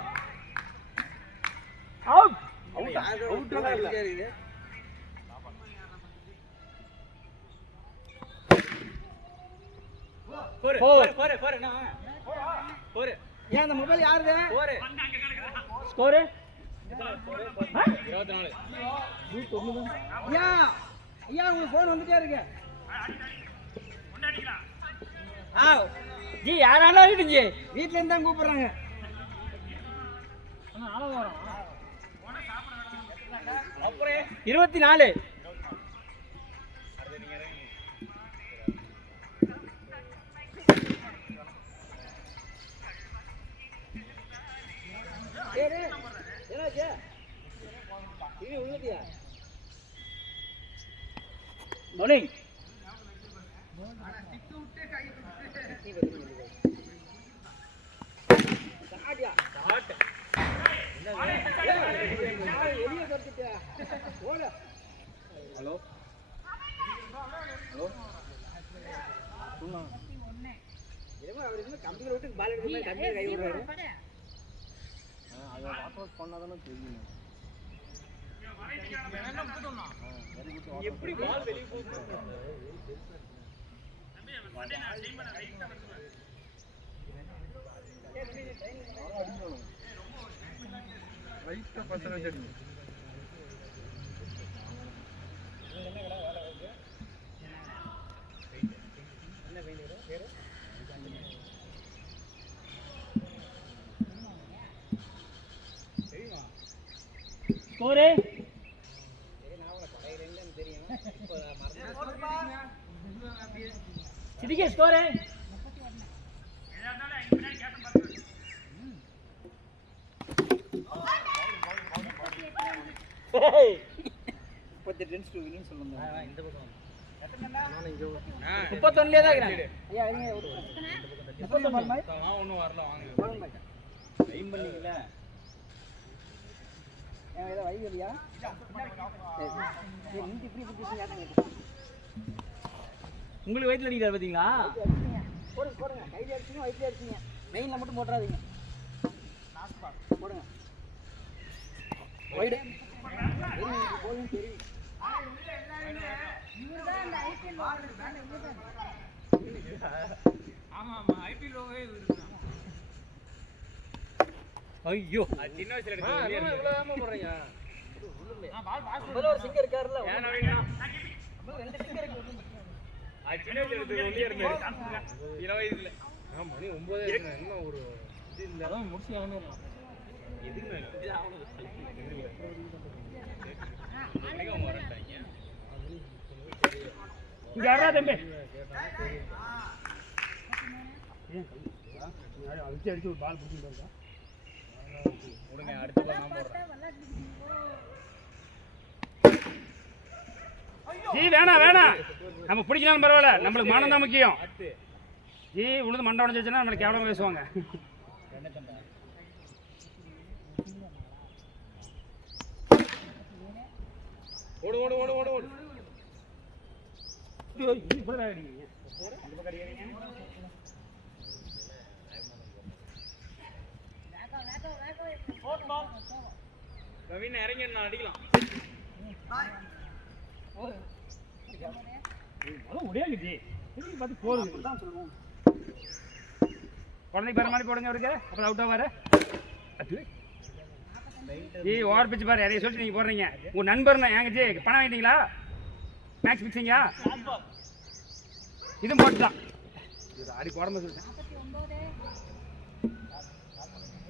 அவுட் ஏன் அந்த மொபைல் யாருது ஸ்கோர் 24. ஐயா ஐயா உங்களுக்கு ஃபோன் வந்துட்டே இருக்கு ஜி யாரானா ஜி வீட்ல இருந்து தான் கூப்பிடுறாங்க 24 Morning. ஹலோ அவர் இன்னும் கம்பிகளை விட்டு பால் எடுத்து கம்பி கை விடுறாரு அதை வாட் அவுட் பண்ணாதானே தெரியும் எப்படி பால் வெளிய போகுது ரைட்டா பசங்க சரி ஸ்கோர் சிதிகே ஸ்கோர் இந்த பக்கம் 31 தான் இருக்கிறேன் ஐயா நீங்க 31 பால் நான் ஒண்ணும் வரல வாங்க டைம் பண்ணீங்கல ஏதோ வழி இல்லையா நீங்க இப்படி உங்களுக்கு வயித்துல அடிக்கிறார் பாத்தீங்களா போடுங்க கையில அடிச்சீங்க வயித்துல அடிச்சீங்க மெயின்ல மட்டும் போட்றாதீங்க போடுங்க வைடு போலிங் சரி இவர்தான் அந்த ஐபிஎல் ஆமா ஐபிஎல் லோகே இவர்தான் ஐயோ சின்ன வயசுல எடுத்து இவ்வளவு ஏமா போறீங்க முதல்ல ஒரு சிங்கர் இருக்காருல்ல ஏன் நவீனா ரெண்டு சிங்கர் இருக்கு சின்ன வயசுல எடுத்து ஒல்லியா இருந்தாரு சின்ன வயசுல மணி 9 இருக்கு இன்னும் ஒரு இது இல்ல அதான் முடிச்சு ஆகணும் எதுக்கு இது ஆவணும் எங்க வரட்டாங்க இங்க யாரா தம்பி அடிச்சு அடிச்சு ஒரு பால் பிடிச்சிட்டு உடனே அடுத்த பால் நான் போடுறேன் ஜி வேணாம் நம்ம பிடிக்கலாம் பரவாயில்ல நம்மளுக்கு மானம் தான் முக்கியம் ஜி உழுது மண்டை உடஞ்சிச்சுன்னா நம்மளுக்கு கேவலமா பேசுவாங்க ஓடு ஓடு ஓடு ஓடு ஓடு கவின் இறங்கி நான் அடிக்கலாம் முடியாது ஜி பார்த்து போடுங்க குழந்தைக்கு பெற மாதிரி போடுங்க அவருக்கு அப்புறம் அவுட் ஆவாரு ஜி ஓவர் பிச்சு பாரு நிறைய சொல்லிட்டு நீங்க போடுறீங்க உங்க நண்பர்னா ஏங்க ஜி பணம் வாங்கிட்டீங்களா மேக்ஸ் பிக்ஸிங்கா இதுவும் போட்டுதான் அடி போடாம சொல்லிட்டேன்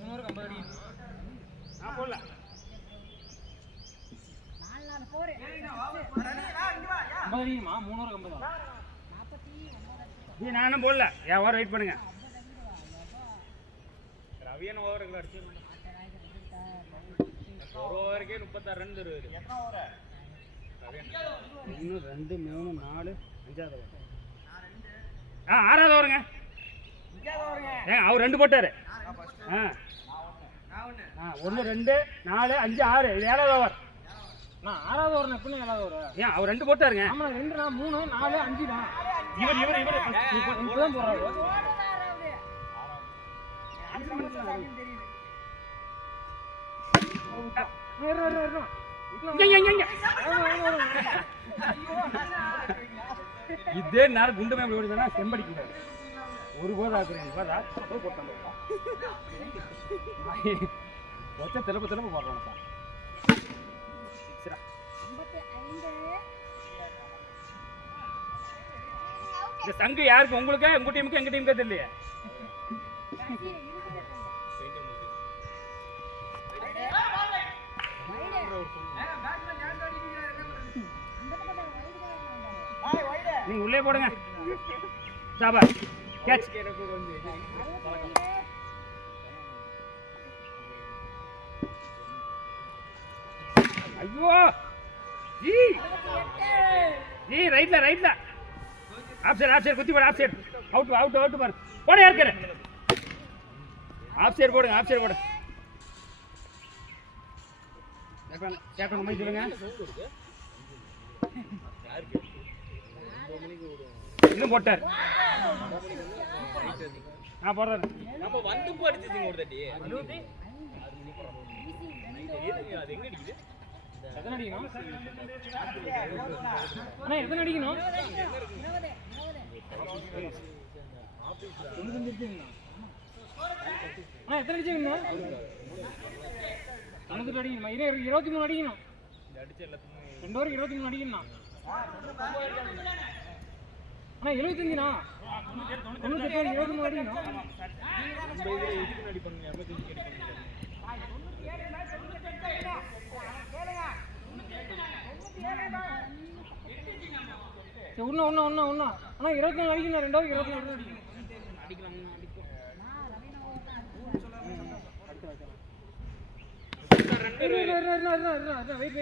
350 அடி நான் போடல 50 அடிமா 350 ஜி நான் என்ன போடல ஏன் ஓவர் வெயிட் பண்ணுங்க ரவியன் ஓவருக்கு அடிச்சு ஒரு ஓவருக்கே 36 ரன் தருவாரு. 1 2 3 4 5வது ஓவர். ஆறாவது ஓவருங்க. அவர் 2 போட்டாரு. 1 2 4 5 6 இது 7வது ஓவர். நான் 6வது ஓவர் எப்படின்னா 7வது ஓவர் ஏன் அவர் 2 போட்டாருங்க. ஆமா 2 நான் 3 4 5 தான் இவர் இப்பதான் போறாரு. இதே நேரம் குண்டு மேம் ஓடினா செம்படிக்கிறாரு. ஒரு போது ஆக்குறேன் பாதா போட்டாங்க. ஒச்ச திரும்ப போடுறாங்க சார். இந்த சங்கு யாருக்கு உங்களுக்கு உங்க டீமுக்கு எங்க டீமுக்கு தெரியலையே. நீங்க உள்ளே போடுங்க. சாபா கேட்ச். ஐயோ ஜி ஜி ரைட்ல ஆஃப் சைடு குத்தி போடு. ஆஃப் சைடு அவுட் பாரு. போட யாருக்கு ஆஃப் சைடு போடுங்க. கேப்டன் மைக் சொல்லுங்க. இன்னும் போட்டார். நான் போடுறேன். நம்ம வந்து போடுச்சுங்க ஒரு தட்டி. அது எங்க அடிக்குது? எத்தனை அடிக்கணும்? அண்ணா எத்தனை அடிக்கணும்? 95 அண்ணா எத்தனை அடிச்சீங்கண்ணா? 90 அடிக்கணுமா? 23 அடிக்கணும். 2 ஓவருக்கு 23 அடிக்கணும்ண்ணா. அண்ணா 75ண்ணா 98 23 அடிக்கணும். ஒண்ணு அண்ணா 24 அடிக்கணும். 2 ஓவருக்கு 24 அடிக்கணும். வெயிட்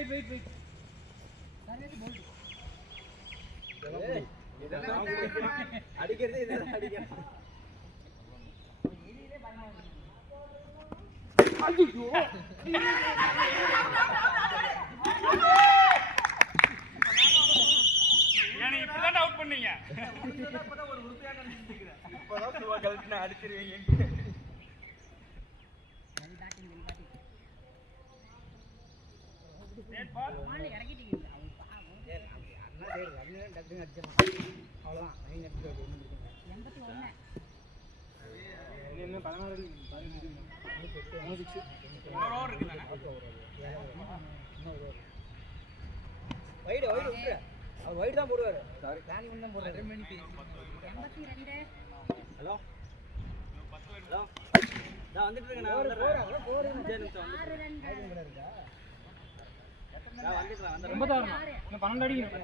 அடிக்கிறது இதெல்லாம் அடிக்கணும். ஏன்னா இப்பதான் அவுட் பண்ணீங்க. ஒரு உறுதியாக இப்பதான் கழட்டினா அடிச்சிருவீங்க. வைடு தான் போடுவாரு. பிளானிங் தான் போடுறாரு. ஹலோ நான் வந்துட்டு இருக்கேன். நான் வந்துடுறேன். 5 நிமிஷம் வந்துடுறேன். 12 அடிக்கணும்.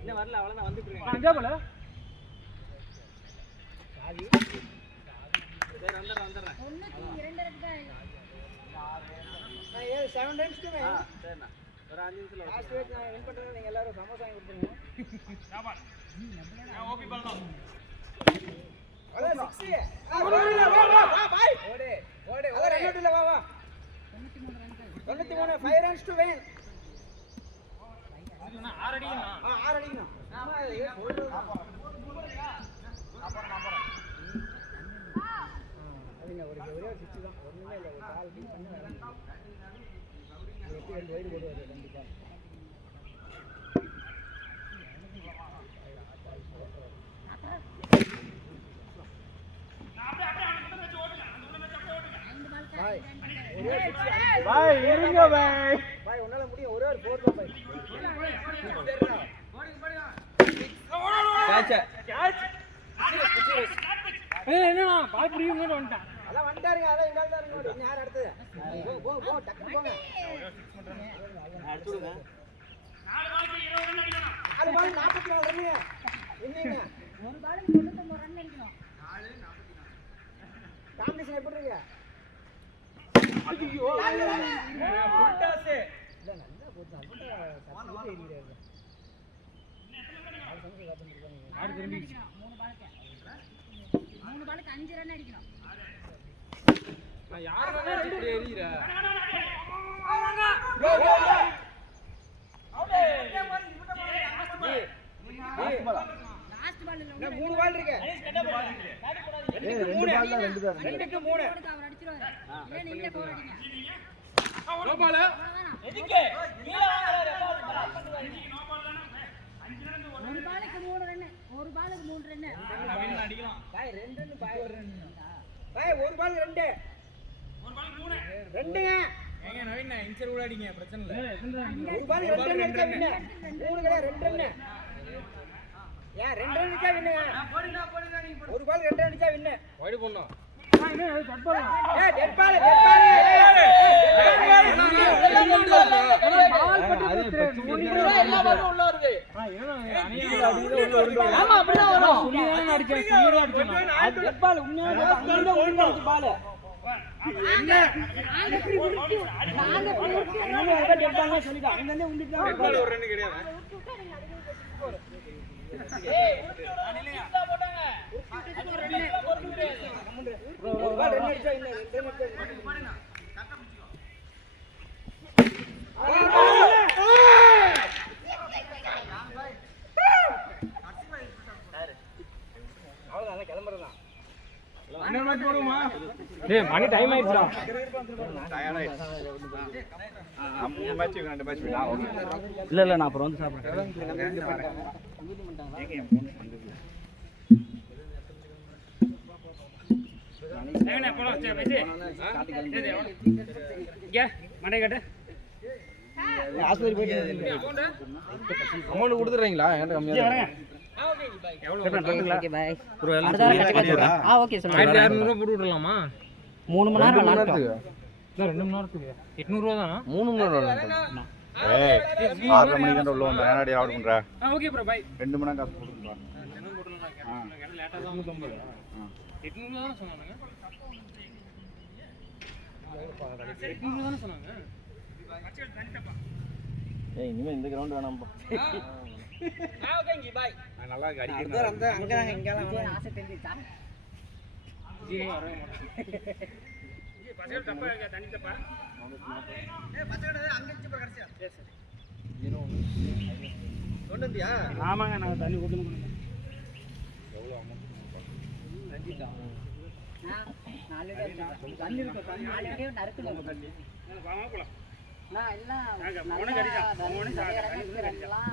இன்னும் வரல. அவ்வளோதான் வந்துட்டு இருக்கேன். அஞ்சா போல சரி வந்துடுறேன். 7 டைம்ஸ் சரிண்ணா. ஒரு 5 நிமிஷத்தில் லாஸ்ட் வீக் நான் வின் பண்ணுறேன். நீங்கள் எல்லாரும் சமோசா வாங்கி கொடுத்துருங்க. ஓபி பண்ணலாம். ஓடு அத ரன்னுல வா 93 5 runs to win. இதுனா 6 அடிக்கணும். 6 அடிக்கணும். ஆமா அதுங்க ஒரே 6 தான். ஒண்ணுமே இல்ல. ஒரு கால் பீட் பண்ணி வரணும். எப்படி 2 வைடு போடுவாரு கண்டிப்பா. பாய் இருங்க பாய். பாய் உன்னால முடியும். ஒரே ஒரு 4 தான் பாய். என்னண்ணா பாய் புடியும் வந்துட்டான். அதான் வந்துட்டாருங்க. அதான் இங்க தான் இருக்கு. இன்னும் யார் அடுத்து? போ டக்கு போங்க. அடிச்சுடுங்க. 4 பால் 20 ரன் அடிக்கணும். 4 பால் 44 ரன். என்னங்க ஒரு பாலுக்கு 99 ரன் அடிக்கணும். காம்பினேஷன் எப்படி இருக்கு? ஐயோ ஃபுல் டாஸ் இல்ல நல்லா போச்சு. சத்தம் ஏறிறாரு. ஆடு திரும்பிடுச்சு. 3 பாலுக்கு 5 ரன் அடிக்கணும். நான் யாரடா இப்படி எறியற லாஸ்ட் பால் இல்ல. 3 பால் இருக்கு. 2 பால் தான் 2 தான். 2க்கு 3 அவர் அடிச்சிருவாரு. இல்ல நீங்க கோல் அடிங்க. நோ பால் எதுக்கு? கீழ வாங்கறாரு. ஒரு பாலுக்கு 3 ரன். ஒரு பாலுக்கு 3 ரன். நவீன் அடிக்கலாம் பாய் 2 ரன் பாய் 1 ரன். பாய் ஒரு பால் 2. ஒரு பால் 3. 2ங்க. ஏங்க நவீன் இன்சர் கூட அடிங்க பிரச்சனை இல்ல. ஒரு பால் 2 ரன் அடிச்சா வின்னு. 3 கிடையாது 2 ரன். ஏன் 2 ரன் அடிச்சா வின்னு? போடுடா நீங்க ஒரு பால் 2 ரன் அடிச்சா வின்னு. வைடு போடணும் ஏய் டெட் பால் டெட் பால். எல்லா பாலும் உள்ள வருது. ஆமா அப்படிதான் வரும். டெட் பால் உண்மையான அங்க உள்ள பால். என்ன எப்படி உருட்டி நாங்க உருட்டி அங்க டெட் பால் சொல்லிட்டா. அங்க இருந்து உண்டிட்டான். டெட் பால் ஒரு ரன் கிடையாது. ஏய் உருட்டி விடுடா போட்டாங்க. ஒரு பால் 2 அடிச்சா வின்னு. 2 ரன் அடிச்சா வின்னு. அவ்வளவுதான் கிளம்புறதான். இன்னொரு மேட்ச் போடுவோமா? டேய் மணி டைம் ஆயிடுச்சுடா. இல்ல இல்ல நான் அப்புறம் வந்து சாப்பிடுறேன். ஏங்க போலாம் சே பேசி. இங்க மண்டை கட்டு. ஆஸ்பத்திரி போயிட்டு அமௌண்ட் கொடுத்துறீங்களா? என்கிட்ட கம்மியா வரேன். Okay bye. அடுத்த வாரம் கட்டிக்கலாம். ஓகே சொல்லுங்க. 1600 ரூபாய் போட்டு விடலாமா? 3 மணி நேரம் விளையாடுறோம். இல்ல 2 மணி நேரத்துக்கு 800 ரூபாய் தானா? 3 மணி நேரம் ஏய் 6 மணிக்கு உள்ள வந்து ஏனாடி ஆர்டர் பண்ற ஓகே ப்ரோ பை. 2 மணி நேரம் காசு போடுறா என்ன போடலாம் கேட்டா லேட்டா தான் 150. 800 தான சொன்னாங்க. 800 தான சொன்னாங்க. ஏய் இனிமே இந்த கிரவுண்ட் வேணாம்பா. ஓகேங்க பாய். நல்லா இருக்கு அடிக்கிறது. அந்த அங்கதான் இங்கலாம் ஆசை தெரிஞ்சிச்சா? ஜி வரவே மாட்டேன். ஜி பசங்க டப்பா தண்ணி டப்பா. ஏய் பச்சைடா அங்க இருந்து போற கடைசியா. சரி சரி. 0 கொண்டு வந்தியா? ஆமாங்க நான் தண்ணி ஊத்தணும். எவ்வளவு அமௌண்ட்? நாலு தண்ணி இருக்கு. நாலு அடியே நறுக்கணும். வாங்க போலாம். நான் எல்லாம் உனக்கு அடிச்சான். உனக்கு எல்லாம்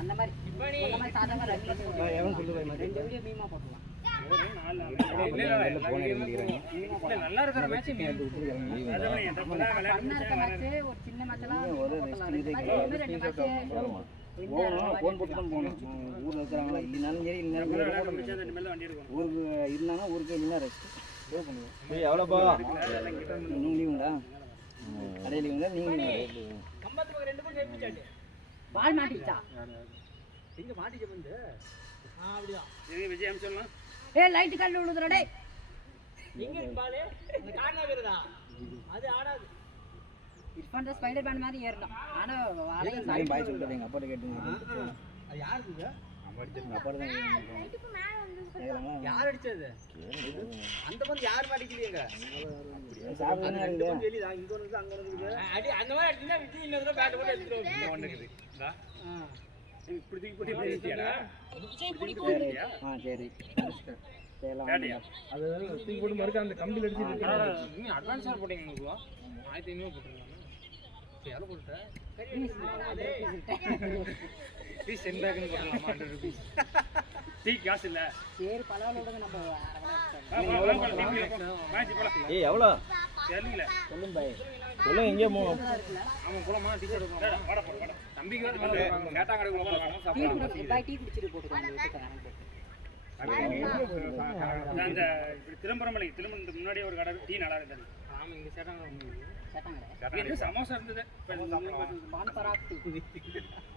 அந்த மாதிரி இந்த மாதிரி சாதாரண ரன் பண்ணுவோம். 2 வீடியோ மீமா போட்டுலாம். நல்லா இருக்கிற மேட்ச் பண்ணா இருக்க மேட்ச் ஒரு சின்ன மேட்ச் எல்லாம் போடலாம். 2 மேட்ச் போன் போட்டு தான் போணும். ஊர்ல இருக்கறாங்களா இல்லனாலும் சரி இல்லனாலும் ஊருக்கு இருந்தாலும் ஊருக்கு இல்லனா ரெஸ்ட் பே பண்ணுவோம். ஏய் எவ்வளவுப்பா? நீங்க லீவுங்களா? அடே லீவுங்களா? நீங்க கம்பத்துக்கு 2 பக்கம் ஏறிச்சாடி. பால் மாட்டிச்சா? எங்க மாட்டிக்க வந்து? அப்படிதான். இது விஜய் அம்சம்லாம். ஏய் லைட் கல்ல விழுதுடா டேய். எங்க பால்? இந்த கார்னா வருதா? அது ஆடாது. இர்ஃபான் ஸ்பைடர் மேன் மாதிரி ஏறலாம். ஆனா வாளைய நான் பாய் சொல்றேன் எங்க அப்பாட்ட கேட்டுங்க. அது யாருங்க? நம்ம அடிச்சது அப்பா தான் கேக்குறாங்க. யார் அடிச்சது? அந்த மாதிரி யார் அடிக்கலையேங்க. சாப்பிடுங்க இருக்கு. வெளிய இங்க ஒன்னு அங்க ஒன்னு இருக்கு. அடி அந்த மாதிரி அடிச்சா விஜய் இன்னொரு பேட் போட்டு எடுத்துட்டு வந்து இங்க ஒன்னு இருக்குது. இதா. இப்படி தூக்கி போட்டு பேசிட்டியாடா? சரி. அது தூக்கி போட்டு மறுக்க அந்த கம்பில அடிச்சிட்டு நீங்க அட்வான்ஸா போட்டீங்க உங்களுக்கு 1500 போட்டுருக்காங்க. யார போட்டுட்ட? ப்ளீஸ் சென்ட் பேக் னு போடலாமா 100 ரூபீஸ். டீ காசு இல்ல. சரி பரவாயில்ல விடுங்க நம்ம மேட்ச் போலாம். ஏய் எவ்வளவு? தெரியல. சொல்லுங்க பாய். சொல்லுங்க எங்க போவோம்? ஆமா போலாமா டீ-ஷர்ட் போலாம். வாடா போடா. தம்பிக்கு வேற கேட்டா கடைக்கு போலாம். டீ குடிச்சு பாய் டீ குடிச்சிட்டு போட்டுக்கலாம் வீட்டுக்கு அந்த இப்படி திரும்பரமலை திரும்ப முன்னாடியே ஒரு கடை டீ நல்லா இருந்தது. ஆமா இங்க சேட்டாங்க கேட்டாங்க. இது சமோசா இருந்தது. பான் பராக் டீ.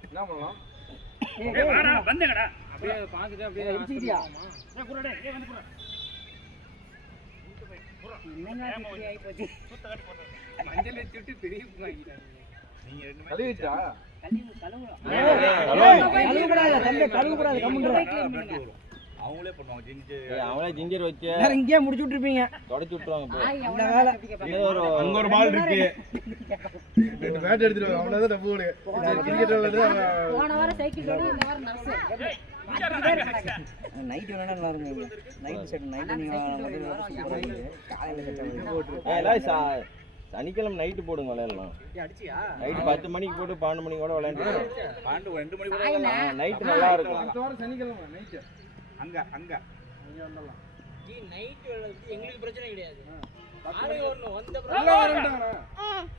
என்ன பண்ணலாம்? ஏய் வாடா வந்துங்கடா அப்படியே பார்த்துட்டு அப்படியே இடிச்சிட்டியா? ஏய் குறடா ஏய் வந்து குறடா என்னங்க இப்படி ஆயிப்போச்சு? மஞ்சள் வச்சு விட்டு பெரிய வாங்கிட்டாங்க. நீங்க ரெண்டு பேரும் கழுவிட்டா கழுவுறோம். கழுவக்கூடாது தம்பி, கழுவக்கூடாது கம்முன்னு. அவங்களே பண்ணுவாங்க அவங்களே ஜிஞ்சர் வச்சு வேற இங்கேயே முடிச்சு விட்டுருப்பீங்க. தொடச்சி விட்டுருவாங்க இப்போ. இந்த வேலை அங்க ஒரு பால் இருக்கு போன வாரம் சைக்கிள் ஓடி இந்த வாரம் நர்ஸ். நைட் வேணா நல்லா இருங்க. நைட் செட் நைட் நீங்க காலையில செட் எல்லாம் சனிக்கிழமை நைட்டு போடுங்க விளையாடலாம். அடிச்சியா? நைட்டு 10 மணிக்கு போட்டு 12 மணிக்கு கூட விளையாண்டு 2 மணி கூட நைட்டு நல்லா இருக்கும். சனிக்கிழமை நைட் அங்க அங்க ஜி நைட் வந்து எங்களுக்கு பிரச்சனை கிடையாது.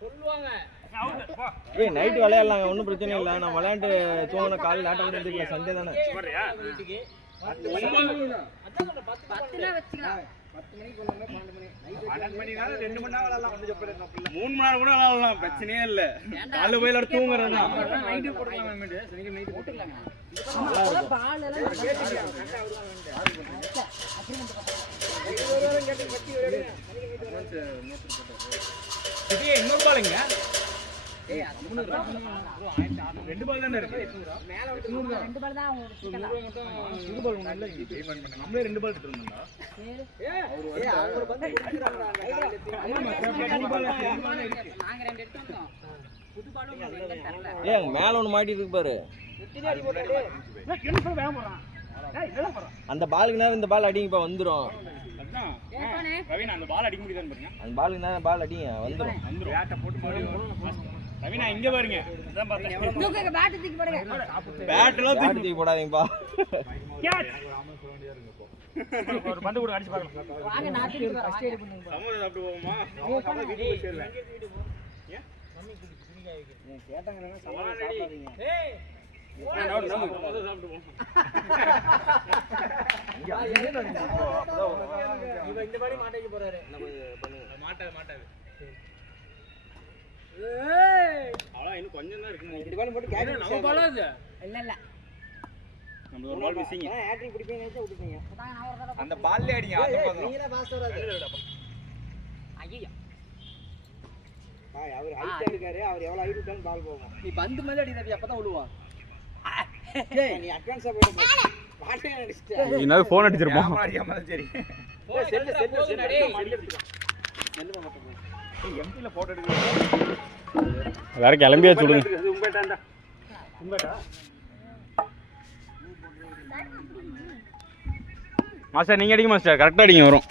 சொல்லுவாங்க. ஏய் நைட்டு விளையாடலாங்க, ஒன்றும் பிரச்சனை இல்லை. நான் விளையாண்டு தூங்கின காலையில் லேட்டாக வந்துருக்கேன். சண்டே தானே. போறியா? வீட்டுக்கு 10னா வச்சுக்கலாம். 10 மணிக்கு கொண்டு 12 மணி. 12 மணினா 2 மணி நேரம் விளையாடலாம். ஒண்ணும் தப்பு இல்ல. 3 மணி நேரம் கூட விளையாடலாம், பிரச்சனையே இல்ல. காலைல போய் எல்லாரும் தூங்குறேன். நைட்டு போடலாம் மேம். சனிக்கு நைட்டு போட்டுக்கலாம். பால் எல்லாம் இது இன்னொரு பாலுங்க. ஏய் அது 2 பால் தானே இருக்கு. மேல வந்து 2 பால் தான் அவங்க வச்சுக்கலாம். புது பால் ஒண்ணு இல்ல இங்க பே பண்ண. நம்மளே 2 பால் எடுத்துட்டு வந்தோம்டா. ஏய் அவர் வந்து குடிக்குறாங்க. நாங்க 2 எடுத்து வந்தோம். புது பால் ஒண்ணு எங்க தரல. ஏய் அங்க மேல ஒன்று மாட்டி இருக்கு பாரு. குட்டில அடி போட்டாலே ஏய் என்ன சொல்ல வேகம் போறான். ஏய் இதெல்லாம் போறான். அந்த பாலுக்கு நேரம் இந்த பால் அடிங்கப்பா வந்துடும். அதான் ஏப்பானே ரவினா அந்த பால் அடிக்க முடியுதான்னு பாருங்க. அந்த பாலுக்கு நேரம் பால் அடிங்க வந்துடும். வந்துரும். பேட்டை போட்டு மறுபடியும் ரவினா இங்க பாருங்க. அதான் பார்த்தேன். தூக்குங்க பேட் தூக்கி போடுங்க. பேட்லாம் பேட் தூக்கி போடாதீங்கப்பா. ஒரு பந்து கூட அடிச்சு பார்க்கலாம். வாங்க நான் தூக்கி வரேன். ஃபர்ஸ்ட் எய்ட் பண்ணுங்க. சமோசா சாப்பிட்டு போவோமா? சமோசா வீட்டுக்கு போய் சேரல. கேட்டாங்கறாங்க சவால் சாப்பிடாதீங்க. ஏய் நம்ம சமோசா சாப்பிட்டு போவோம். இவன் இந்த மாதிரி மாட்டேங்க போறாரு. மாட்டாது. ஏய் அவ்வளோ இன்னும் கொஞ்சம் தான் இருக்கு. இந்த பால் போட்டு கேட்ச் நம்ம பால் அது. இல்ல இல்ல. நம்ம ஒரு பால் மிஸ்ஸிங். ஹேட்ரிக் பிடிப்பீங்க நினைச்சா விட்டுட்டீங்க. அதான் நான் ஒரு தடவை அந்த பால்லே அடிங்க. அது பாக்குறோம். நீங்க தான் பாஸ் வராது. ஐயோ. அவர் ஹைட்டா இருக்காரு. அவர் எவ்வளவு ஹைட் விட்டாலும் பால் போகும். நீ பந்து மேல அடி தம்பி அப்பதான் விழுவா. ஏய் நீ அட்வான்ஸா போயிடு. பாட்டே அடிச்சிட்ட. நீ என்ன ஃபோன் அடிச்சிருப்போம். கேமரா அடிக்காம தான் சரி. செல்லு எம்டில போட்டோ எடுக்க. வேற கிளம்பியா சொல்லுங்க. அது உங்கட்டாண்டா. உங்கட்டா? மாஸ்டர் நீங்க அடிங்க மாஸ்டர், கரெக்டா அடிங்க வரும்.